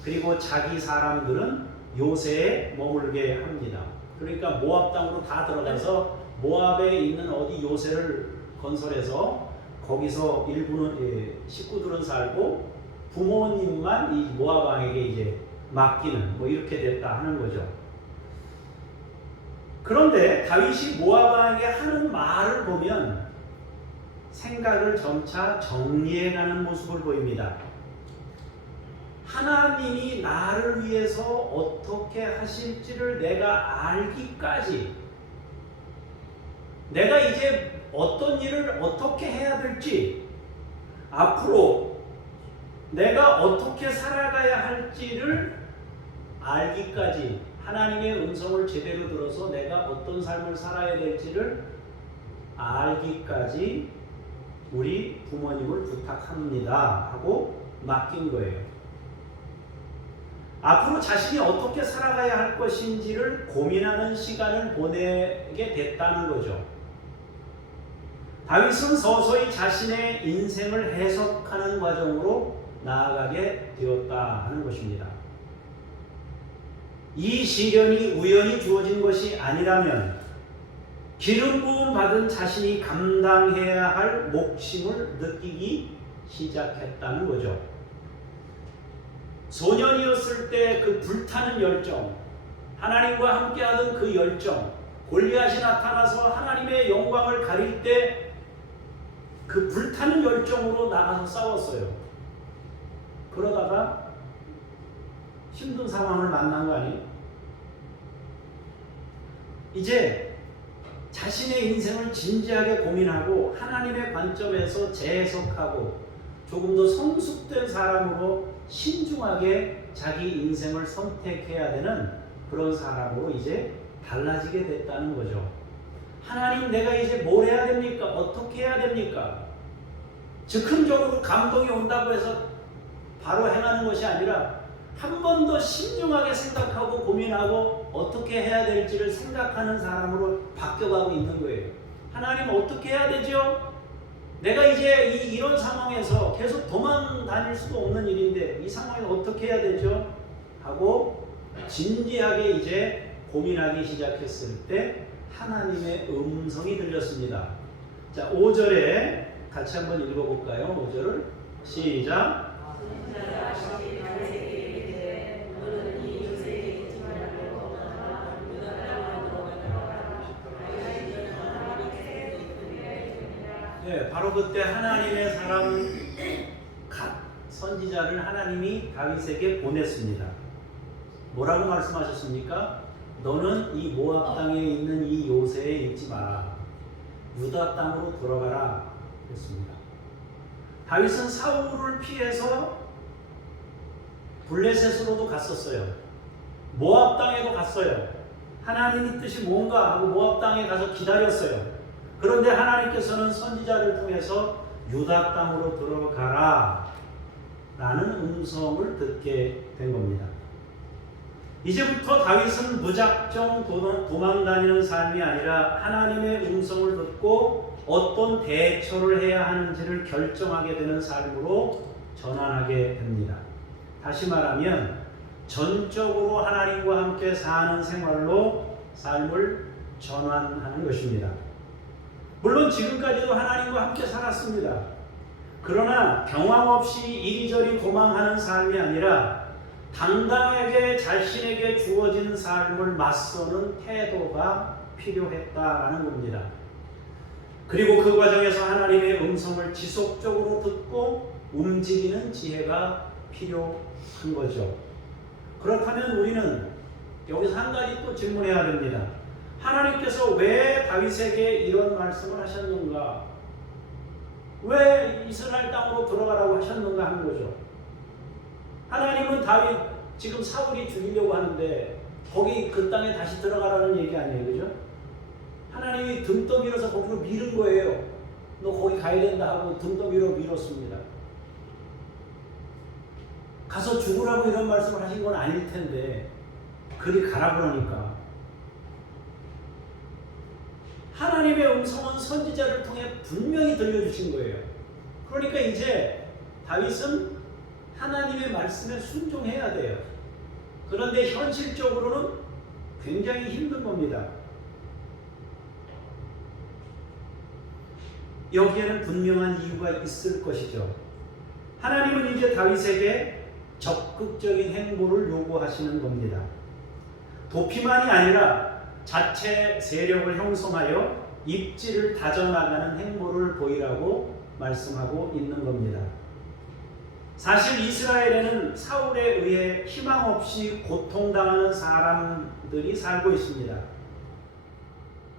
그리고 자기 사람들은 요새에 머물게 합니다. 그러니까 모압 땅으로 다 들어가서 모압에 있는 어디 요새를 건설해서 거기서 일부는 식구들은 살고 부모님만 이 모압 왕에게 이제 맡기는 이렇게 됐다 하는 거죠. 그런데 다윗이 모압 왕에게 하는 말을 보면 생각을 점차 정리해가는 모습을 보입니다. 하나님이 나를 위해서 어떻게 하실지를 내가 알기까지, 내가 이제 어떤 일을 어떻게 해야 될지, 앞으로 내가 어떻게 살아가야 할지를 알기까지, 하나님의 음성을 제대로 들어서 내가 어떤 삶을 살아야 될지를 알기까지 우리 부모님을 부탁합니다 하고 맡긴 거예요. 앞으로 자신이 어떻게 살아가야 할 것인지를 고민하는 시간을 보내게 됐다는 거죠. 다윗은 서서히 자신의 인생을 해석하는 과정으로 나아가게 되었다 하는 것입니다. 이 시련이 우연히 주어진 것이 아니라면 기름 부음 받은 자신이 감당해야 할 몫임을 느끼기 시작했다는 거죠. 소년이었을 때 그 불타는 열정, 하나님과 함께하던 그 열정, 골리앗이 나타나서 하나님의 영광을 가릴 때 그 불타는 열정으로 나가서 싸웠어요. 그러다가 힘든 상황을 만난 거 아니에요? 이제 자신의 인생을 진지하게 고민하고 하나님의 관점에서 재해석하고 조금 더 성숙된 사람으로 신중하게 자기 인생을 선택해야 되는 그런 사람으로 이제 달라지게 됐다는 거죠. 하나님, 내가 이제 뭘 해야 됩니까? 어떻게 해야 됩니까? 즉흥적으로 감동이 온다고 해서 바로 행하는 것이 아니라 한 번 더 신중하게 생각하고 고민하고 어떻게 해야 될지를 생각하는 사람으로 바뀌어가고 있는 거예요. 하나님, 어떻게 해야 되죠? 내가 이제 이런 상황에서 계속 도망 다닐 수도 없는 일인데 이 상황에 어떻게 해야 되죠? 하고 진지하게 이제 고민하기 시작했을 때 하나님의 음성이 들렸습니다. 자, 5절에 같이 한번 읽어볼까요? 5절을 시작. 네, 바로 그때 하나님의 사람 갓 선지자를 하나님이 다윗에게 보냈습니다. 뭐라고 말씀하셨습니까? 너는 이 모압 땅에 있는 이 요새에 있지 마라. 유다 땅으로 돌아가라 그랬습니다. 다윗은 사울을 피해서 블레셋으로도 갔었어요. 모압 땅에도 갔어요. 하나님의 뜻이 뭔가 하고 모압 땅에 가서 기다렸어요. 그런데 하나님께서는 선지자를 통해서 유다 땅으로 들어가라 라는 음성을 듣게 된 겁니다. 이제부터 다윗은 무작정 도망다니는 삶이 아니라 하나님의 음성을 듣고 어떤 대처를 해야 하는지를 결정하게 되는 삶으로 전환하게 됩니다. 다시 말하면 전적으로 하나님과 함께 사는 생활로 삶을 전환하는 것입니다. 물론 지금까지도 하나님과 함께 살았습니다. 그러나 경황 없이 이리저리 도망하는 삶이 아니라 당당하게 자신에게 주어진 삶을 맞서는 태도가 필요했다라는 겁니다. 그리고 그 과정에서 하나님의 음성을 지속적으로 듣고 움직이는 지혜가 필요한 거죠. 그렇다면 우리는 여기서 한 가지 또 질문해야 됩니다. 하나님께서 왜 다윗에게 이런 말씀을 하셨는가? 왜 이스라엘 땅으로 들어가라고 하셨는가 하는 거죠. 하나님은 다윗 지금 사울이 죽이려고 하는데 거기 그 땅에 다시 들어가라는 얘기 아니에요, 그죠? 하나님이 등 떠밀어서 거기로 미는 거예요. 너 거기 가야 된다 하고 등 떠밀어 밀었습니다. 가서 죽으라고 이런 말씀을 하신 건 아닐 텐데 그리 가라 그러니까. 하나님의 음성은 선지자를 통해 분명히 들려주신 거예요. 그러니까 이제 다윗은 하나님의 말씀에 순종해야 돼요. 그런데 현실적으로는 굉장히 힘든 겁니다. 여기에는 분명한 이유가 있을 것이죠. 하나님은 이제 다윗에게 적극적인 행보를 요구하시는 겁니다. 도피만이 아니라 자체 세력을 형성하여 입지를 다져나가는 행보를 보이라고 말씀하고 있는 겁니다. 사실 이스라엘에는 사울에 의해 희망 없이 고통당하는 사람들이 살고 있습니다.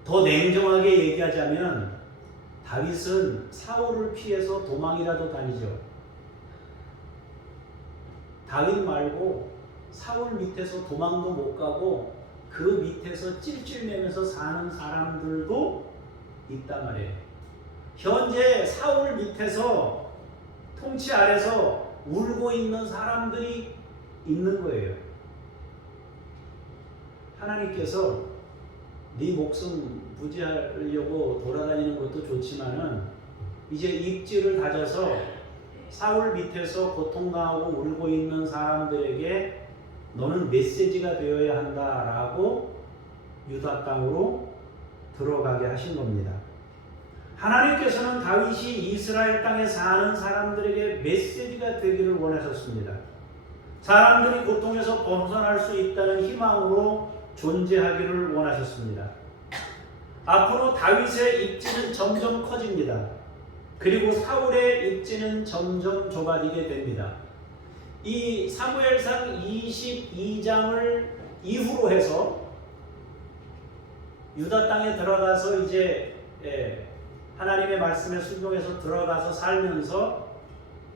더 냉정하게 얘기하자면 다윗은 사울을 피해서 도망이라도 다니죠. 다윗 말고 사울 밑에서 도망도 못 가고 그 밑에서 찔찔매면서 사는 사람들도 있단 말이에요. 현재 사울 밑에서 통치 아래서 울고 있는 사람들이 있는 거예요. 하나님께서 네 목숨 부지하려고 돌아다니는 것도 좋지만은 이제 입지를 다져서 사울 밑에서 고통당하고 울고 있는 사람들에게 너는 메시지가 되어야 한다라고 유다 땅으로 들어가게 하신 겁니다. 하나님께서는 다윗이 이스라엘 땅에 사는 사람들에게 메시지가 되기를 원하셨습니다. 사람들이 고통에서 벗어날 수 있다는 희망으로 존재하기를 원하셨습니다. 앞으로 다윗의 입지는 점점 커집니다. 그리고 사울의 입지는 점점 좁아지게 됩니다. 이 사무엘상 22장을 이후로 해서 유다 땅에 들어가서 이제 하나님의 말씀에 순종해서 들어가서 살면서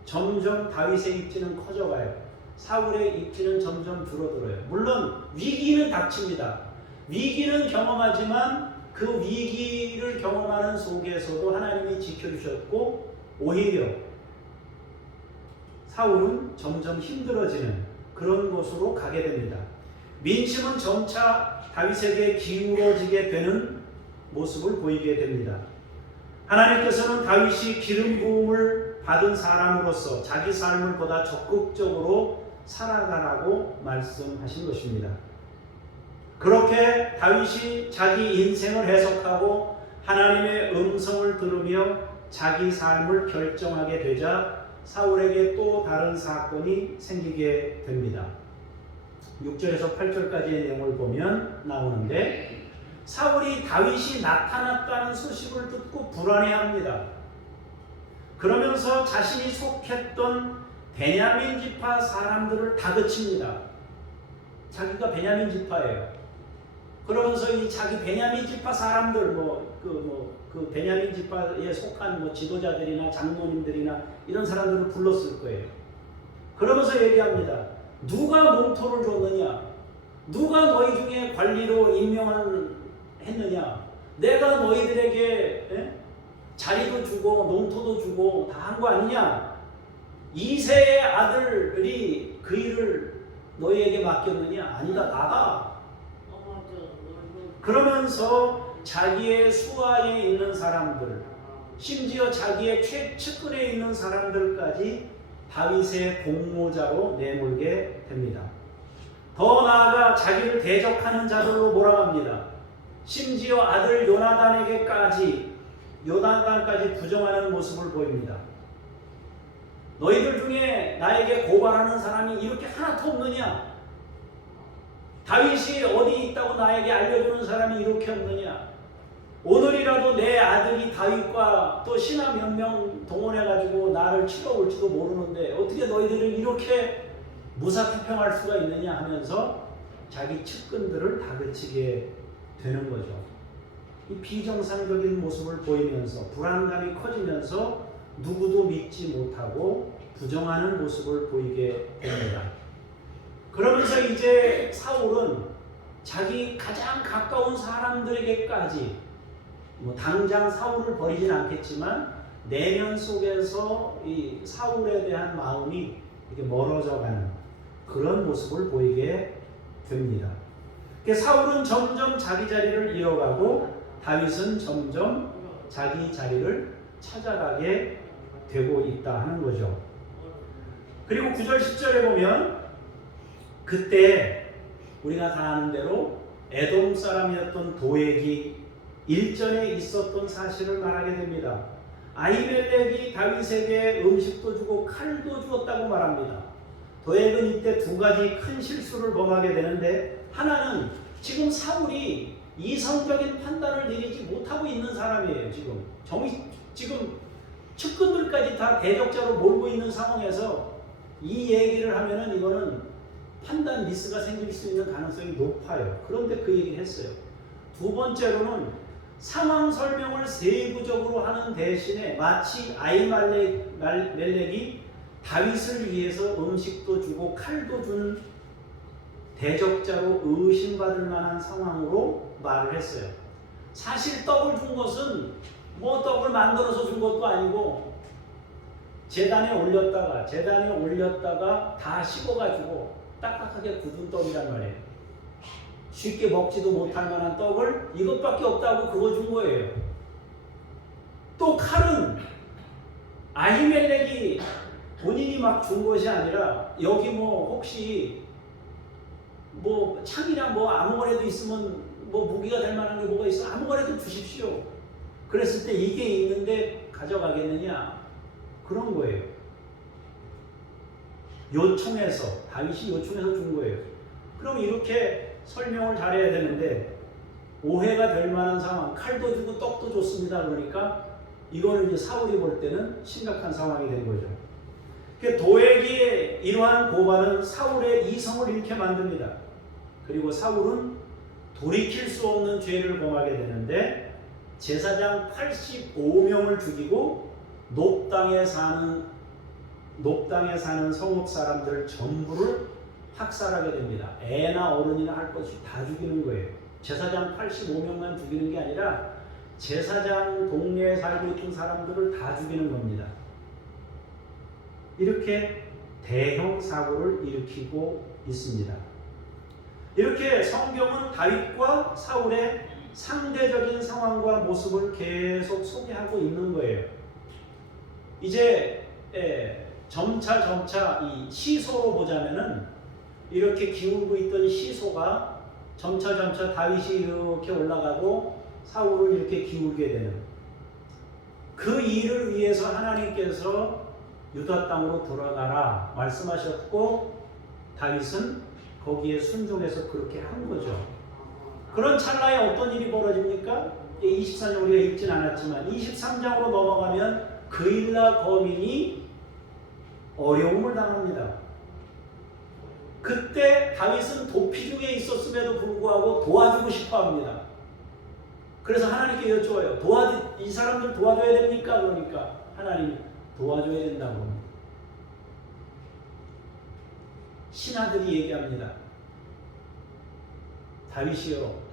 점점 다윗의 입지는 커져가요. 사울의 입지는 점점 줄어들어요. 물론 위기는 닥칩니다. 위기는 경험하지만 그 위기를 경험하는 속에서도 하나님이 지켜주셨고 오히려 사울은 점점 힘들어지는 그런 곳으로 가게 됩니다. 민심은 점차 다윗에게 기울어지게 되는 모습을 보이게 됩니다. 하나님께서는 다윗이 기름 부음을 받은 사람으로서 자기 삶을 보다 적극적으로 살아가라고 말씀하신 것입니다. 그렇게 다윗이 자기 인생을 해석하고 하나님의 음성을 들으며 자기 삶을 결정하게 되자 사울에게 또 다른 사건이 생기게 됩니다. 6절에서 8절까지의 내용을 보면 나오는데 사울이 다윗이 나타났다는 소식을 듣고 불안해합니다. 그러면서 자신이 속했던 베냐민 지파 사람들을 다그칩니다. 자기가 베냐민 지파예요. 그러면서 이 자기 베냐민 지파 사람들 그 베냐민 지파에 속한 지도자들이나 장로님들이나 이런 사람들을 불렀을 거예요. 그러면서 얘기합니다. 누가 농토를 줬느냐? 누가 너희 중에 관리로 임명했느냐? 내가 너희들에게 자리도 주고 농토도 주고 다 한 거 아니냐? 이새의 아들이 그 일을 너희에게 맡겼느냐? 아니다, 나가. 그러면서 자기의 수하에 있는 사람들, 심지어 자기의 최측근에 있는 사람들까지 다윗의 공모자로 내몰게 됩니다. 더 나아가 자기를 대적하는 자들로 몰아갑니다. 심지어 아들 요나단까지 부정하는 모습을 보입니다. 너희들 중에 나에게 고발하는 사람이 이렇게 하나도 없느냐? 다윗이 어디 있다고 나에게 알려주는 사람이 이렇게 없느냐? 오늘이라도 내 아들이 다윗과 또 신하 몇 명 동원해가지고 나를 치러 올지도 모르는데 어떻게 너희들을 이렇게 무사투평할 수가 있느냐 하면서 자기 측근들을 다그치게 되는 거죠. 이 비정상적인 모습을 보이면서 불안감이 커지면서 누구도 믿지 못하고 부정하는 모습을 보이게 됩니다. 그러면서 이제 사울은 자기 가장 가까운 사람들에게까지 당장 사울을 버리진 않겠지만 내면 속에서 이 사울에 대한 마음이 이렇게 멀어져가는 그런 모습을 보이게 됩니다. 사울은 점점 자기 자리를 잃어가고 다윗은 점점 자기 자리를 찾아가게 되고 있다 하는 거죠. 그리고 9절 10절에 보면 그때 우리가 다 아는 대로 에돔 사람이었던 도액이 일전에 있었던 사실을 말하게 됩니다. 아히멜렉이 다윗에게 음식도 주고 칼도 주었다고 말합니다. 도액은 이때 두 가지 큰 실수를 범하게 되는데 하나는 지금 사울이 이성적인 판단을 내리지 못하고 있는 사람이에요. 지금 측근들까지 다 대적자로 몰고 있는 상황에서 이 얘기를 하면은 이거는 판단 미스가 생길 수 있는 가능성이 높아요. 그런데 그 얘기를 했어요. 두 번째로는 상황 설명을 세부적으로 하는 대신에 마치 아히멜렉이 다윗을 위해서 음식도 주고 칼도 준 대적자로 의심받을 만한 상황으로 말을 했어요. 사실 떡을 준 것은 뭐 떡을 만들어서 준 것도 아니고 제단에 올렸다가 다 식어가지고 딱딱하게 굳은 떡이란 말이에요. 쉽게 먹지도 못할 만한 떡을 이것밖에 없다고 그거 준 거예요. 또 칼은 아히멜렉이 본인이 막 준 것이 아니라 여기 뭐 혹시 뭐 창이나 뭐 아무거라도 있으면 뭐 무기가 될 만한 게 뭐가 있어 아무거라도 주십시오. 그랬을 때 이게 있는데 가져가겠느냐 그런 거예요. 다윗이 요청해서 준 거예요. 그럼 이렇게 설명을 잘해야 되는데 오해가 될 만한 상황, 칼도 주고 떡도 줬습니다. 그러니까 이거는 이제 사울이 볼 때는 심각한 상황이 된 거죠. 도액의 이러한 고발은 사울의 이성을 잃게 만듭니다. 그리고 사울은 돌이킬 수 없는 죄를 범하게 되는데 제사장 85명을 죽이고 높당에 사는 성읍 사람들 전부를 학살하게 됩니다. 애나 어른이나 할 것 없이 다 죽이는 거예요. 제사장 85명만 죽이는 게 아니라 제사장 동네에 살고 있던 사람들을 다 죽이는 겁니다. 이렇게 대형 사고를 일으키고 있습니다. 이렇게 성경은 다윗과 사울의 상대적인 상황과 모습을 계속 소개하고 있는 거예요. 이제 점차 이 시소로 보자면은 이렇게 기울고 있던 시소가 점차 다윗이 이렇게 올라가고 사울을 이렇게 기울게 되는 그 일을 위해서 하나님께서 유다 땅으로 돌아가라 말씀하셨고 다윗은 거기에 순종해서 그렇게 한 거죠. 그런 찰나에 어떤 일이 벌어집니까? 24장 우리가 읽진 않았지만 23장으로 넘어가면 그일라 거민이 어려움을 당합니다. 그때 다윗은 도피 중에 있었음에도 불구하고 도와주고 싶어 합니다. 그래서 하나님께 여쭤봐요. 이 사람들 도와줘야 됩니까? 그러니까 하나님 도와줘야 된다고 합니다. 신하들이 얘기합니다. 다윗이요.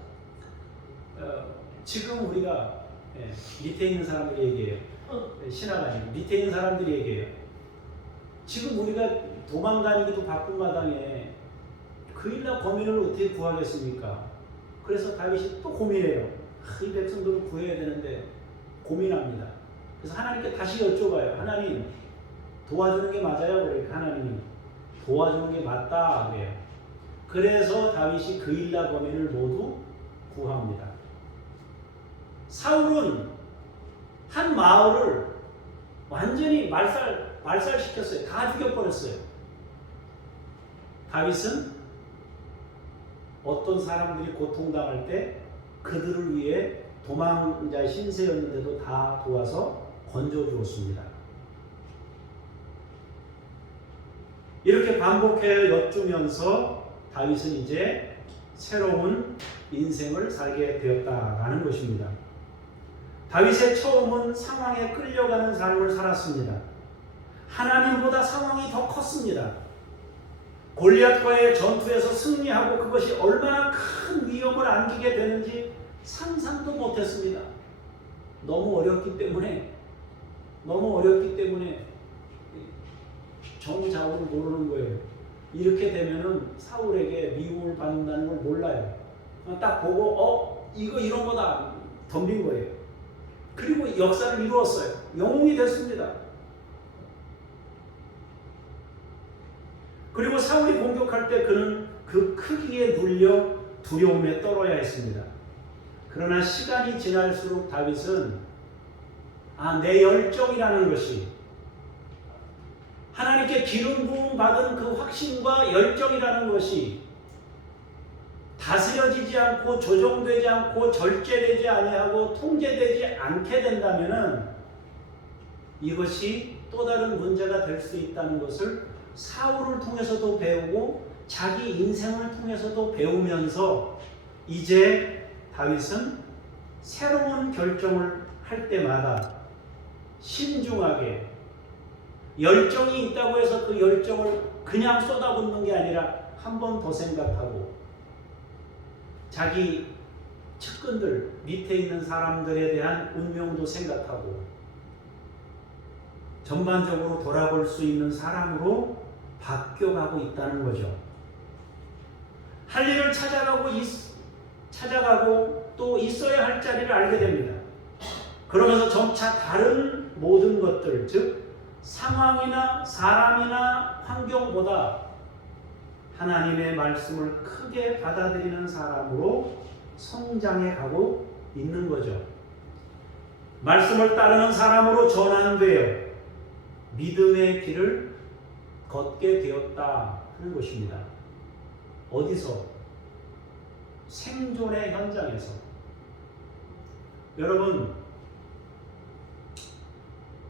지금 우리가 밑에 있는 사람들이 얘기해요. 신하가 아니고 밑에 있는 사람들이 얘기해요. 지금 우리가 도망다니기도 바쁜 마당에 그일라 거민을 어떻게 구하겠습니까? 그래서 다윗이 또 고민해요. 이 백성들을 구해야 되는데 고민합니다. 그래서 하나님께 다시 여쭤봐요. 하나님 도와주는 게 맞아요? 그러니까 하나님이 도와주는 게 맞다 그래요. 그래서 다윗이 그일라 거민을 모두 구합니다. 사울은 한 마을을 완전히 말살시켰어요. 다 죽여버렸어요. 다윗은 어떤 사람들이 고통당할 때 그들을 위해 도망자 신세였는데도 다 도와서 건져주었습니다. 이렇게 반복해 여쭈면서 다윗은 이제 새로운 인생을 살게 되었다라는 것입니다. 다윗의 처음은 상황에 끌려가는 삶을 살았습니다. 하나님보다 상황이 더 컸습니다. 골리앗과의 전투에서 승리하고 그것이 얼마나 큰 위험을 안기게 되는지 상상도 못했습니다. 너무 어렵기 때문에 정자오를 모르는 거예요. 이렇게 되면은 사울에게 미움을 받는다는 걸 몰라요. 딱 보고 이거 이런 거다 덤빈 거예요. 그리고 역사를 이루었어요. 영웅이 됐습니다. 그리고 사울이 공격할 때 그는 그 크기에 눌려 두려움에 떨어야 했습니다. 그러나 시간이 지날수록 다윗은 내 열정이라는 것이 하나님께 기름 부음 받은 그 확신과 열정이라는 것이 다스려지지 않고 조정되지 않고 절제되지 아니하고 통제되지 않게 된다면은 이것이 또 다른 문제가 될 수 있다는 것을 사울을 통해서도 배우고 자기 인생을 통해서도 배우면서 이제 다윗은 새로운 결정을 할 때마다 신중하게 열정이 있다고 해서 그 열정을 그냥 쏟아붓는 게 아니라 한 번 더 생각하고 자기 측근들 밑에 있는 사람들에 대한 운명도 생각하고 전반적으로 돌아볼 수 있는 사람으로 바뀌어가고 있다는 거죠. 할 일을 찾아가고 또 있어야 할 자리를 알게 됩니다. 그러면서 점차 다른 모든 것들, 즉 상황이나 사람이나 환경보다 하나님의 말씀을 크게 받아들이는 사람으로 성장해 가고 있는 거죠. 말씀을 따르는 사람으로 전환되어 믿음의 길을 걷게 되었다 하는 것입니다. 어디서? 생존의 현장에서. 여러분,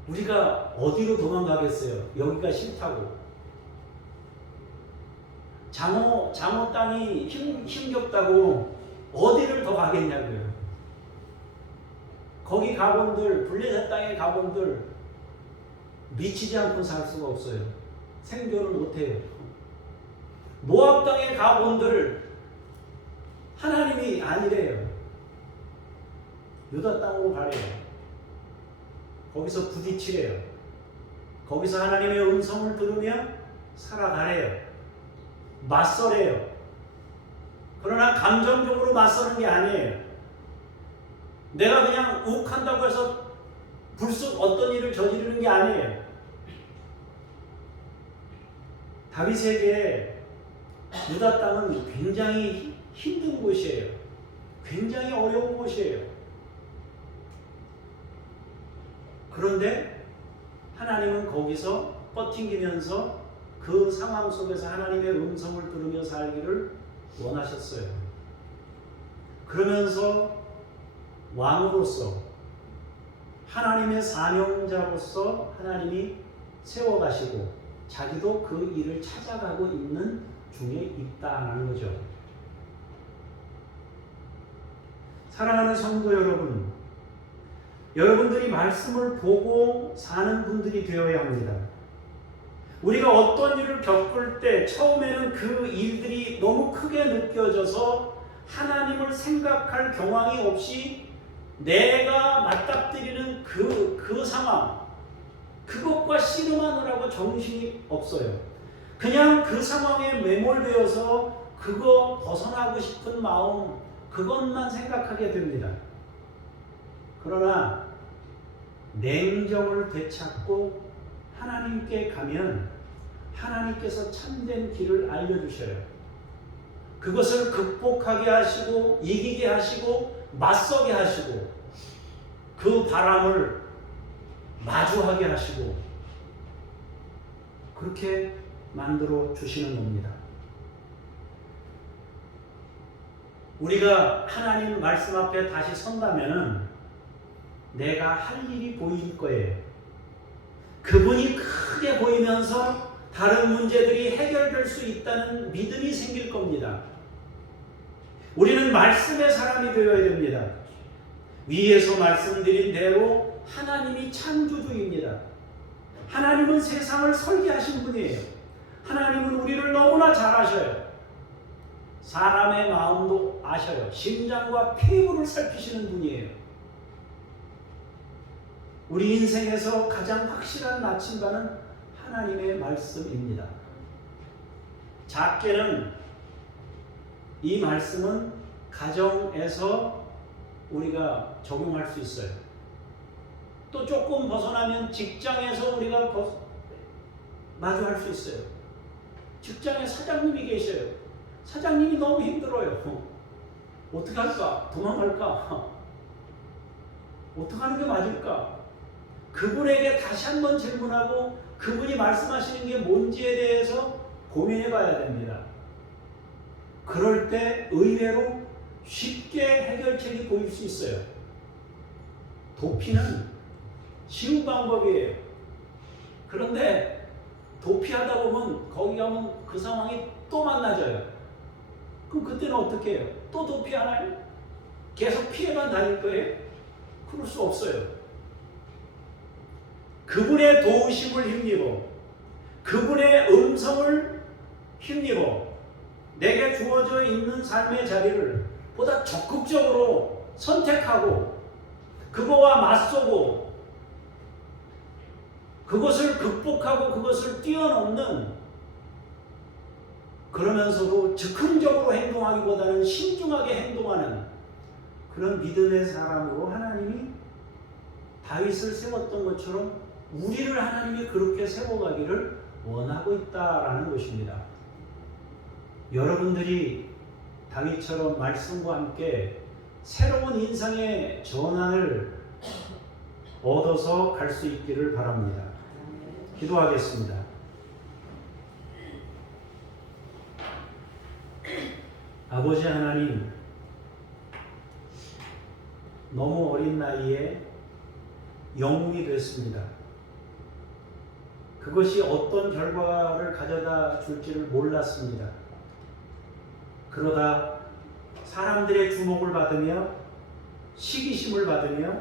우리가 어디로 도망가겠어요? 여기가 싫다고. 장호 땅이 힘겹다고 어디를 더 가겠냐고요. 거기 가본들, 블레셋 땅에 가본들 미치지 않고 살 수가 없어요. 생존을 못해요. 모압 땅에 가본들 하나님이 아니래요. 유다 땅으로 가래요. 거기서 부딪히래요. 거기서 하나님의 음성을 들으며 살아가래요. 맞서래요. 그러나 감정적으로 맞서는 게 아니에요. 내가 그냥 욱한다고 해서 불쑥 어떤 일을 저지르는 게 아니에요. 다윗에게 유다 땅은 굉장히 힘든 곳이에요. 굉장히 어려운 곳이에요. 그런데 하나님은 거기서 버팅기면서 그 상황 속에서 하나님의 음성을 들으며 살기를 원하셨어요. 그러면서 왕으로서 하나님의 사명자로서 하나님이 세워가시고 자기도 그 일을 찾아가고 있는 중에 있다는 거죠. 사랑하는 성도 여러분, 여러분들이 말씀을 보고 사는 분들이 되어야 합니다. 우리가 어떤 일을 겪을 때 처음에는 그 일들이 너무 크게 느껴져서 하나님을 생각할 경황이 없이 내가 맞닥뜨리는 그 상황, 그것과 씨름하느라고 정신이 없어요. 그냥 그 상황에 매몰되어서 그거 벗어나고 싶은 마음, 그것만 생각하게 됩니다. 그러나 냉정을 되찾고 하나님께 가면 하나님께서 참된 길을 알려주셔요. 그것을 극복하게 하시고 이기게 하시고 맞서게 하시고 그 바람을 마주하게 하시고 그렇게 만들어 주시는 겁니다. 우리가 하나님 말씀 앞에 다시 선다면은 내가 할 일이 보일 거예요. 그분이 크게 보이면서 다른 문제들이 해결될 수 있다는 믿음이 생길 겁니다. 우리는 말씀의 사람이 되어야 됩니다. 위에서 말씀드린 대로 하나님이 창조주입니다. 하나님은 세상을 설계하신 분이에요. 하나님은 우리를 너무나 잘 아셔요. 사람의 마음도 아셔요. 심장과 피부를 살피시는 분이에요. 우리 인생에서 가장 확실한 나침반은 하나님의 말씀입니다. 작게는 이 말씀은 가정에서 우리가 적용할 수 있어요. 또 조금 벗어나면 직장에서 우리가 마주할 수 있어요. 직장에 사장님이 계셔요. 사장님이 너무 힘들어요. 어떻게 할까? 도망갈까? 어떻게 하는 게 맞을까? 그분에게 다시 한번 질문하고 그분이 말씀하시는 게 뭔지에 대해서 고민해 봐야 됩니다. 그럴 때 의외로 쉽게 해결책이 보일 수 있어요. 도피는 쉬운 방법이에요. 그런데 도피하다 보면 거기 가면 그 상황이 또 만나져요. 그럼 그때는 어떻게 해요? 또 도피하나요? 계속 피해만 다닐 거예요? 그럴 수 없어요. 그분의 도우심을 힘입어, 그분의 음성을 힘입어 내게 주어져 있는 삶의 자리를 보다 적극적으로 선택하고 그거와 맞서고 그것을 극복하고 그것을 뛰어넘는, 그러면서도 즉흥적으로 행동하기보다는 신중하게 행동하는 그런 믿음의 사람으로 하나님이 다윗을 세웠던 것처럼 우리를 하나님이 그렇게 세워가기를 원하고 있다라는 것입니다. 여러분들이 다윗처럼 말씀과 함께 새로운 인생의 전환을 얻어서 갈 수 있기를 바랍니다. 기도하겠습니다. 아버지 하나님, 너무 어린 나이에 영웅이 됐습니다. 그것이 어떤 결과를 가져다 줄지를 몰랐습니다. 그러다 사람들의 주목을 받으며 시기심을 받으며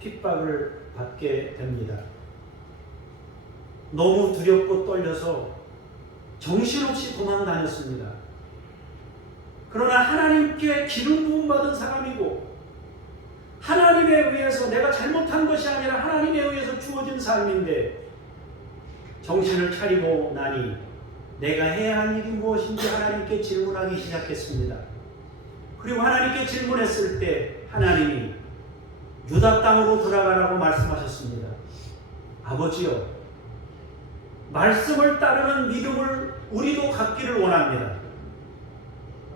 핍박을 받게 됩니다. 너무 두렵고 떨려서 정신없이 도망 다녔습니다. 그러나 하나님께 기름 부음 받은 사람이고 하나님에 의해서, 내가 잘못한 것이 아니라 하나님에 의해서 주어진 삶인데 정신을 차리고 나니 내가 해야 할 일이 무엇인지 하나님께 질문하기 시작했습니다. 그리고 하나님께 질문했을 때 하나님이 유다 땅으로 들어가라고 말씀하셨습니다. 아버지요, 말씀을 따르는 믿음을 우리도 갖기를 원합니다.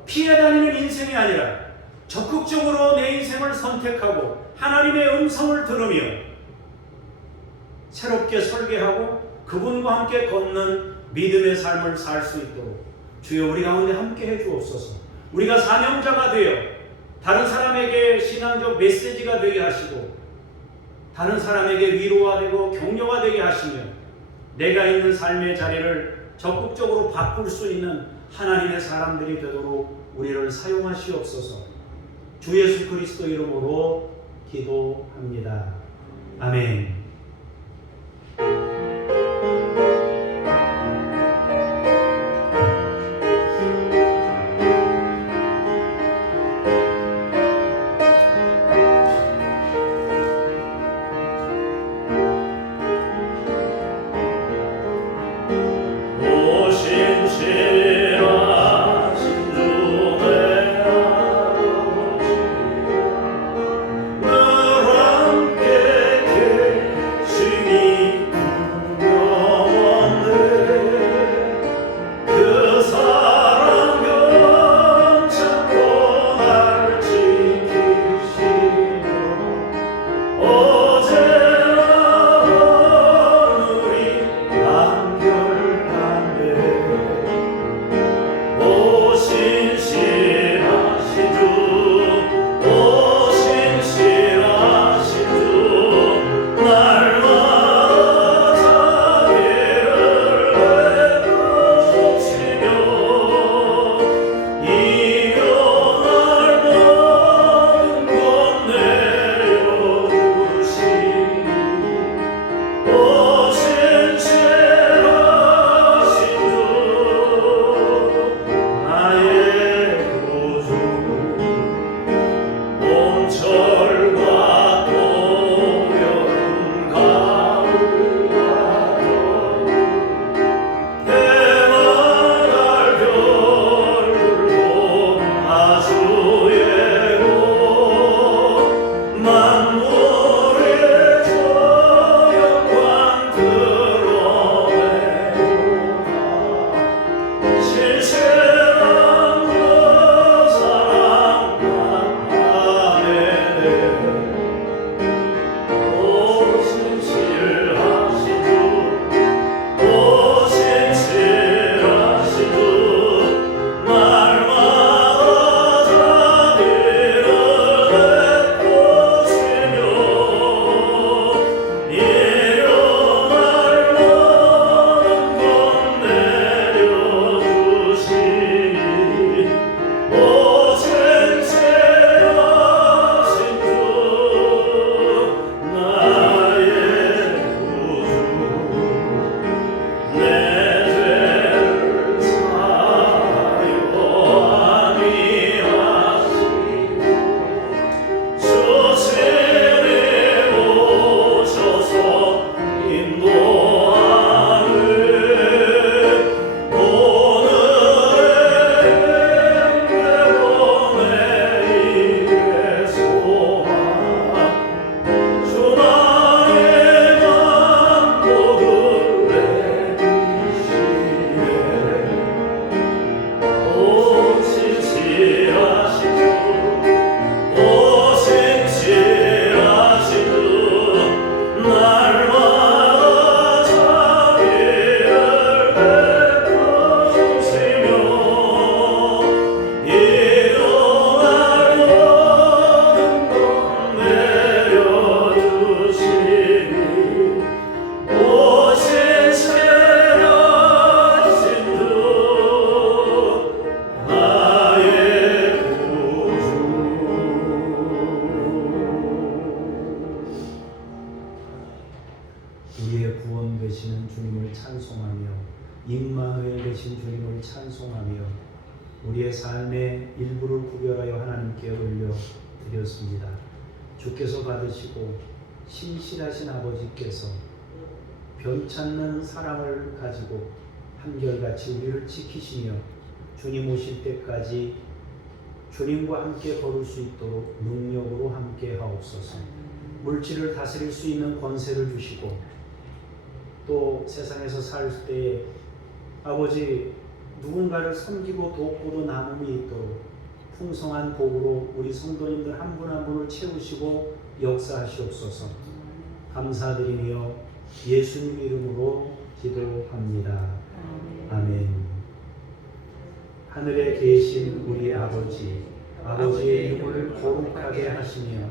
피해 다니는 인생이 아니라 적극적으로 내 인생을 선택하고 하나님의 음성을 들으며 새롭게 설계하고 그분과 함께 걷는 믿음의 삶을 살 수 있도록 주여 우리 가운데 함께 해주옵소서. 우리가 사명자가 되어 다른 사람에게 신앙적 메시지가 되게 하시고 다른 사람에게 위로가 되고 격려가 되게 하시며 내가 있는 삶의 자리를 적극적으로 바꿀 수 있는 하나님의 사람들이 되도록 우리를 사용하시옵소서. 주 예수 그리스도 이름으로 기도합니다. 아멘. 늘 함께 우리의 구원 되시는 주님을 찬송하며 임마누엘 되신 주님을 찬송하며 우리의 삶의 일부를 구별하여 하나님께 올려 드렸습니다. 주께서 받으시고 신실하신 아버지께서 변찮는 사랑을 가지고 한결같이 우리를 지키시며 주님 오실 때까지 주님과 함께 걸을 수 있도록 능력으로 함께 하옵소서. 물질을 다스릴 수 있는 권세를 주시고 또 세상에서 살 때에 아버지 누군가를 섬기고 돕고도 남음이 있도록 풍성한 복으로 우리 성도님들 한 분 한 분을 채우시고 역사하시옵소서. 감사드리며 예수님 이름으로 기도합니다. 아멘. 하늘에 계신 우리 아버지, 아버지의 이름을 거룩하게 하시며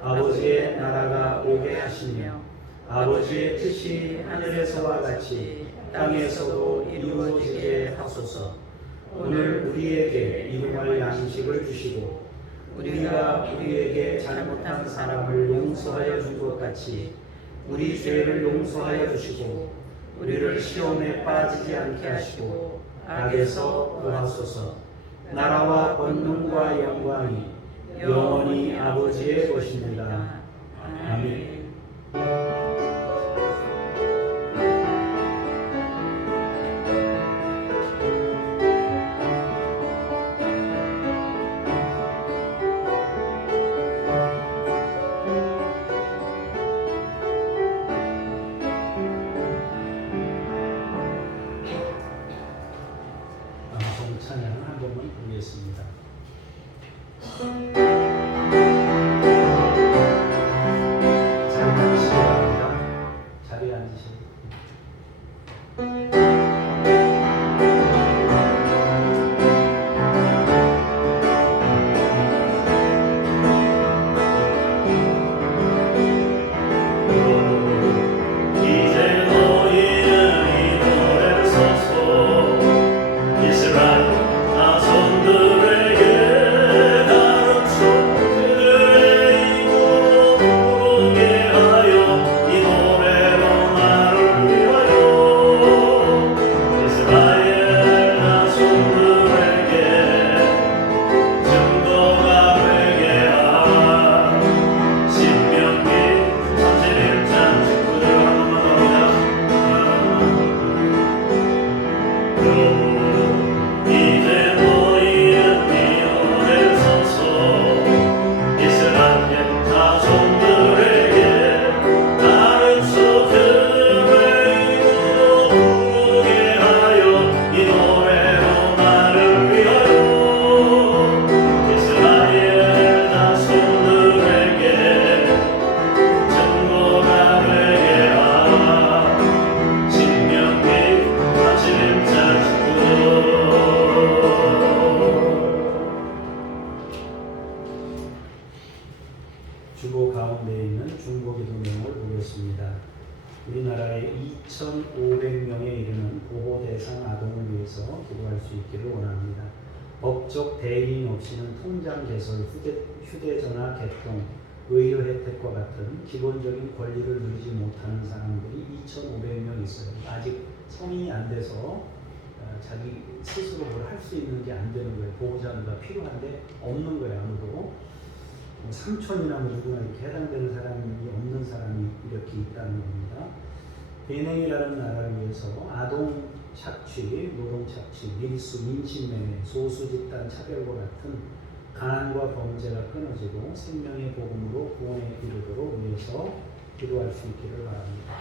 아버지의 나라가 오게 하시며 아버지의 뜻이 하늘에서와 같이 땅에서도 이루어지게 하소서. 오늘 우리에게 일용할 양식을 주시고 우리가 우리에게 잘못한 사람을 용서하여 준 것 같이 우리 죄를 용서하여 주시고 우리를 시험에 빠지지 않게 하시고 악에서 구하소서. 나라와 권능과 영광이 영원히 아버지의 것입니다. 아멘. 찬양 한 번만 부르겠습니다. 자리에 앉으시기 바랍니다. 자리에 앉으시기 주보 가운데 있는 중보기도명을 보겠습니다. 우리나라에 2,500명에 이르는 보호 대상 아동을 위해서 기도할 수 있기를 원합니다. 법적 대리인 없이는 통장 개설, 휴대전화 개통, 의료 혜택과 같은 기본적인 권리를 누리지 못하는 사람들이 2,500명 있어요. 아직 성인이 안 돼서 자기 스스로 뭘 할 수 있는 게 안 되는 거예요. 보호자가 필요한데 없는 거예요. 아무도. 삼촌이나 누구나 이렇게 해당되는 사람이 없는 사람이 이렇게 있다는 겁니다. 베냉이라는 나라를 위해서 아동 착취, 노동 착취, 밀수, 인신매매, 소수 집단 차별과 같은 가난과 범죄가 끊어지고 생명의 복음으로 구원에 이르도록 위해서 기도할 수 있기를 바랍니다.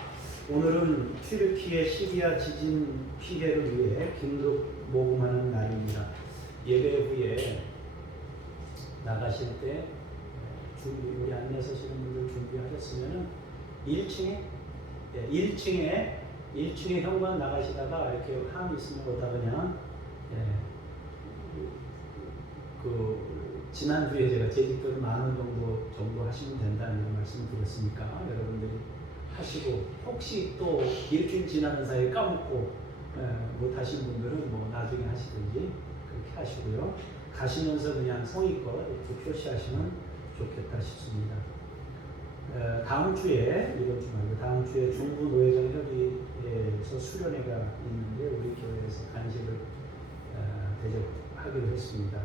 오늘은 튀르키예 시리아 지진 피해를 위해 긴급 모금하는 날입니다. 예배 후에 나가실 때 우리 안내 서시는 분들 준비하셨으면은 1층에 현관 나가시다가 이렇게 함 있으면 오다 그냥 지난주에 제가 제 집들 10,000원 정도 하시면 된다는 이런 말씀 드렸으니까 여러분들이 하시고 혹시 또 일주일 지나는 사이에 까먹고 못 하신 분들은 뭐 나중에 하시든지 그렇게 하시고요. 가시면서 그냥 성의껏 이렇게 표시하시면 좋겠다 싶습니다. 다음 주에 이번 주 말고 다음 주에 중부 노회장 협의회에서 수련회가 있는데 우리 교회에서 간식을 대접하기로 했습니다.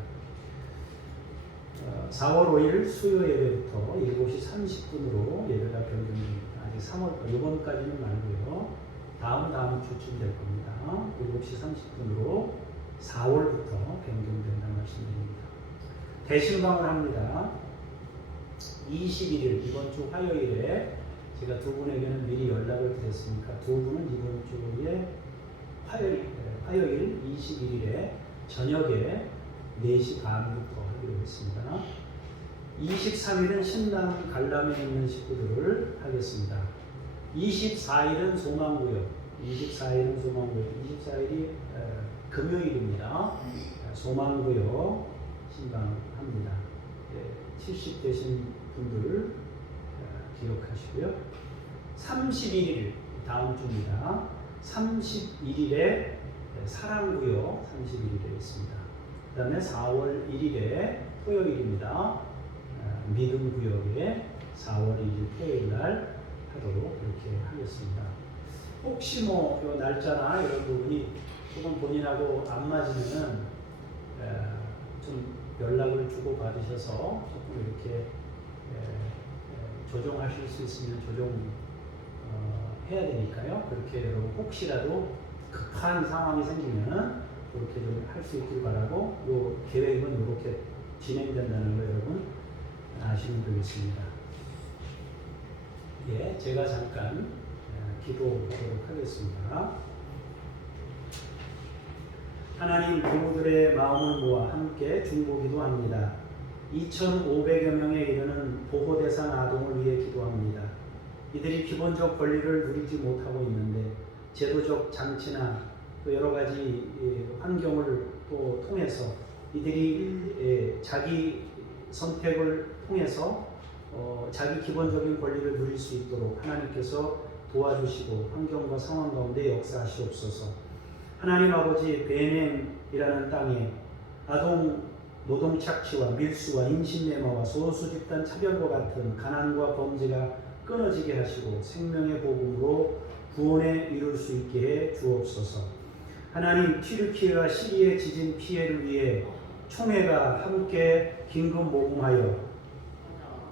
4월 5일 수요 예배부터 7시 30분으로 예배가 변경됩니다. 아직 3월 이번까지는 말고요. 다음 주쯤 될 겁니다. 7시 30분으로 4월부터 변경된다는 말씀드립니다. 대신방을 합니다. 21일 이번 주 화요일에 제가 두 분에게는 미리 연락을 드렸으니까 두 분은 이번 주에 화요일 21일에 저녁에 4시 반부터 하기로 했습니다. 23일은 신당 관람에 있는 식구들을 하겠습니다. 24일은 소망구역, 24일이 금요일입니다. 소망구역 신방합니다. 70 되신 분들 기억하시고요. 31일 다음 주입니다. 31일에 사랑구역 31일에 있습니다. 그 다음에 4월 1일에 토요일입니다. 믿음구역에 4월 1일 토요일 날 하도록 그렇게 하겠습니다. 혹시 뭐 요 날짜나 이런 부분이 조금 본인하고 안 맞으면은 좀 연락을 주고 받으셔서 조금 이렇게 조정하실 수 있으면 해야 되니까요. 그렇게 여러분 혹시라도 급한 상황이 생기면 그렇게 좀 할 수 있길 바라고 요 계획은 이렇게 진행된다는 거 여러분 아시면 되겠습니다. 예, 제가 잠깐 기도하도록 하겠습니다. 하나님 부모들의 마음을 모아 함께 중보기도합니다. 2,500여 명에 이르는 보호 대상 아동을 위해 기도합니다. 이들이 기본적 권리를 누리지 못하고 있는데 제도적 장치나 또 여러 가지 환경을 또 통해서 이들이 자기 선택을 통해서 자기 기본적인 권리를 누릴 수 있도록 하나님께서 도와주시고 환경과 상황 가운데 역사하시옵소서. 하나님 아버지, 베넴이라는 땅에 아동 노동 착취와 밀수와 인신매매와 소수 집단 차별과 같은 가난과 범죄가 끊어지게 하시고 생명의 복음으로 구원에 이룰 수 있게 해 주옵소서. 하나님, 튀르키예와 시리의 지진 피해를 위해 총회가 함께 긴급 모금하여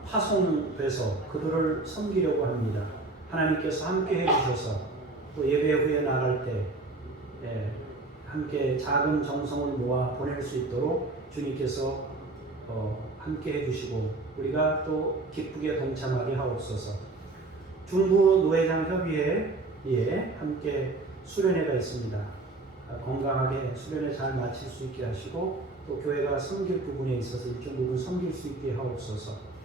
파송돼서 그들을 섬기려고 합니다. 하나님께서 함께 해주셔서 또 예배 후에 나갈 때 함께 작은 정성을 모아 보낼 수 있도록 주님께서 함께 해주시고 우리가 또 기쁘게 동참하게 하옵소서. 중부 노회장 협의회에 함께 수련회가 있습니다. 건강하게 수련회 잘 마칠 수 있게 하시고 또 교회가 섬길 부분에 있어서 일정 부분 섬길 수 있게 하옵소서.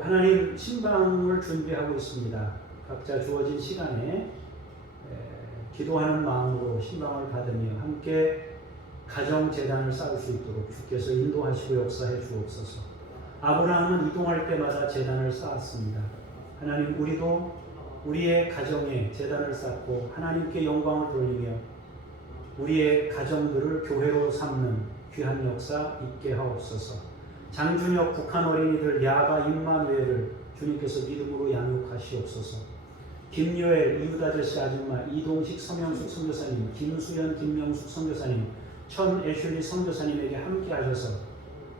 하나님, 신방을 준비하고 있습니다. 각자 주어진 시간에 기도하는 마음으로 신방을 받으며 함께 가정재단을 쌓을 수 있도록 주께서 인도하시고 역사해 주옵소서. 아브라함은 이동할 때마다 재단을 쌓았습니다. 하나님, 우리도 우리의 가정에 재단을 쌓고 하나님께 영광을 돌리며 우리의 가정들을 교회로 삼는 귀한 역사 있게 하옵소서. 장준혁 북한 어린이들 야가 임마누엘을 주님께서 믿음으로 양육하시옵소서. 김요엘 이웃아저씨 아줌마, 이동식 서명숙 선교사님, 김수현 김명숙 선교사님, 천 애슐리 선교사님에게 함께 하셔서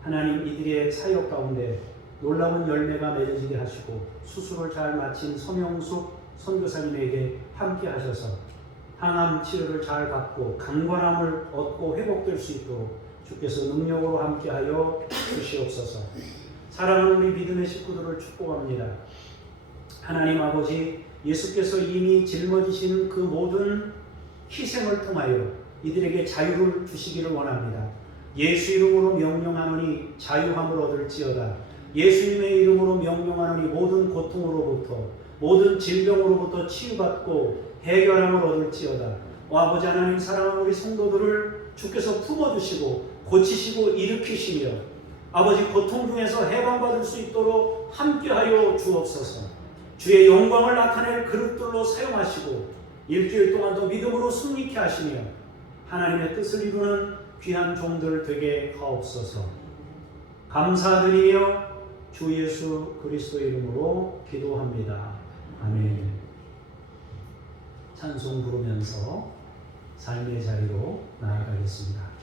하나님, 이들의 사역 가운데 놀라운 열매가 맺어지게 하시고 수술을 잘 마친 서명숙 선교사님에게 함께 하셔서 항암 치료를 잘 받고 강건함을 얻고 회복될 수 있도록 주께서 능력으로 함께하여 주시옵소서. 사랑하는 우리 믿음의 식구들을 축복합니다. 하나님 아버지, 예수께서 이미 짊어지신 그 모든 희생을 통하여 이들에게 자유를 주시기를 원합니다. 예수 이름으로 명령하노니 자유함을 얻을지어다. 예수님의 이름으로 명령하노니 모든 고통으로부터 모든 질병으로부터 치유받고 해결함을 얻을지어다. 아버지 하나님, 사랑하는 우리 성도들을 주께서 품어주시고 고치시고 일으키시며 아버지 고통 중에서 해방받을 수 있도록 함께하여 주옵소서. 주의 영광을 나타낼 그릇들로 사용하시고 일주일 동안도 믿음으로 승리케 하시며 하나님의 뜻을 이루는 귀한 종들 되게 하옵소서. 감사드리며 주 예수 그리스도 이름으로 기도합니다. 아멘. 찬송 부르면서 삶의 자리로 나아가겠습니다.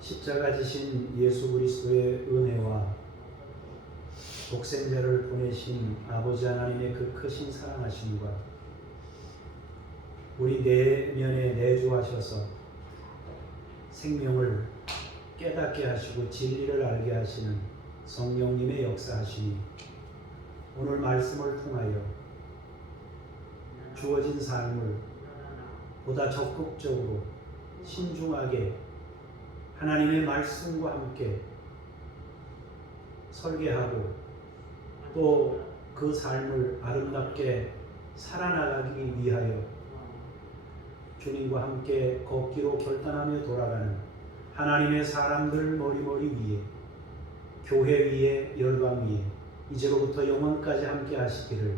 십자가 지신 예수 그리스도의 은혜와 독생자를 보내신 아버지 하나님의 그 크신 사랑하심과 우리 내면에 내주하셔서 생명을 깨닫게 하시고 진리를 알게 하시는 성령님의 역사하심이 오늘 말씀을 통하여 주어진 삶을 보다 적극적으로 신중하게 하나님의 말씀과 함께 설계하고 또 그 삶을 아름답게 살아나가기 위하여 주님과 함께 걷기로 결단하며 돌아가는 하나님의 사람들 머리머리 위에 교회 위에 열방 위에 이제로부터 영원까지 함께 하시기를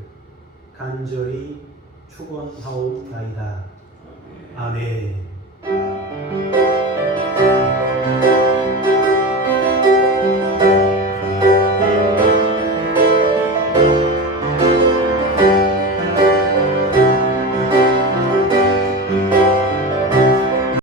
간절히 축원하옵나이다. 아멘.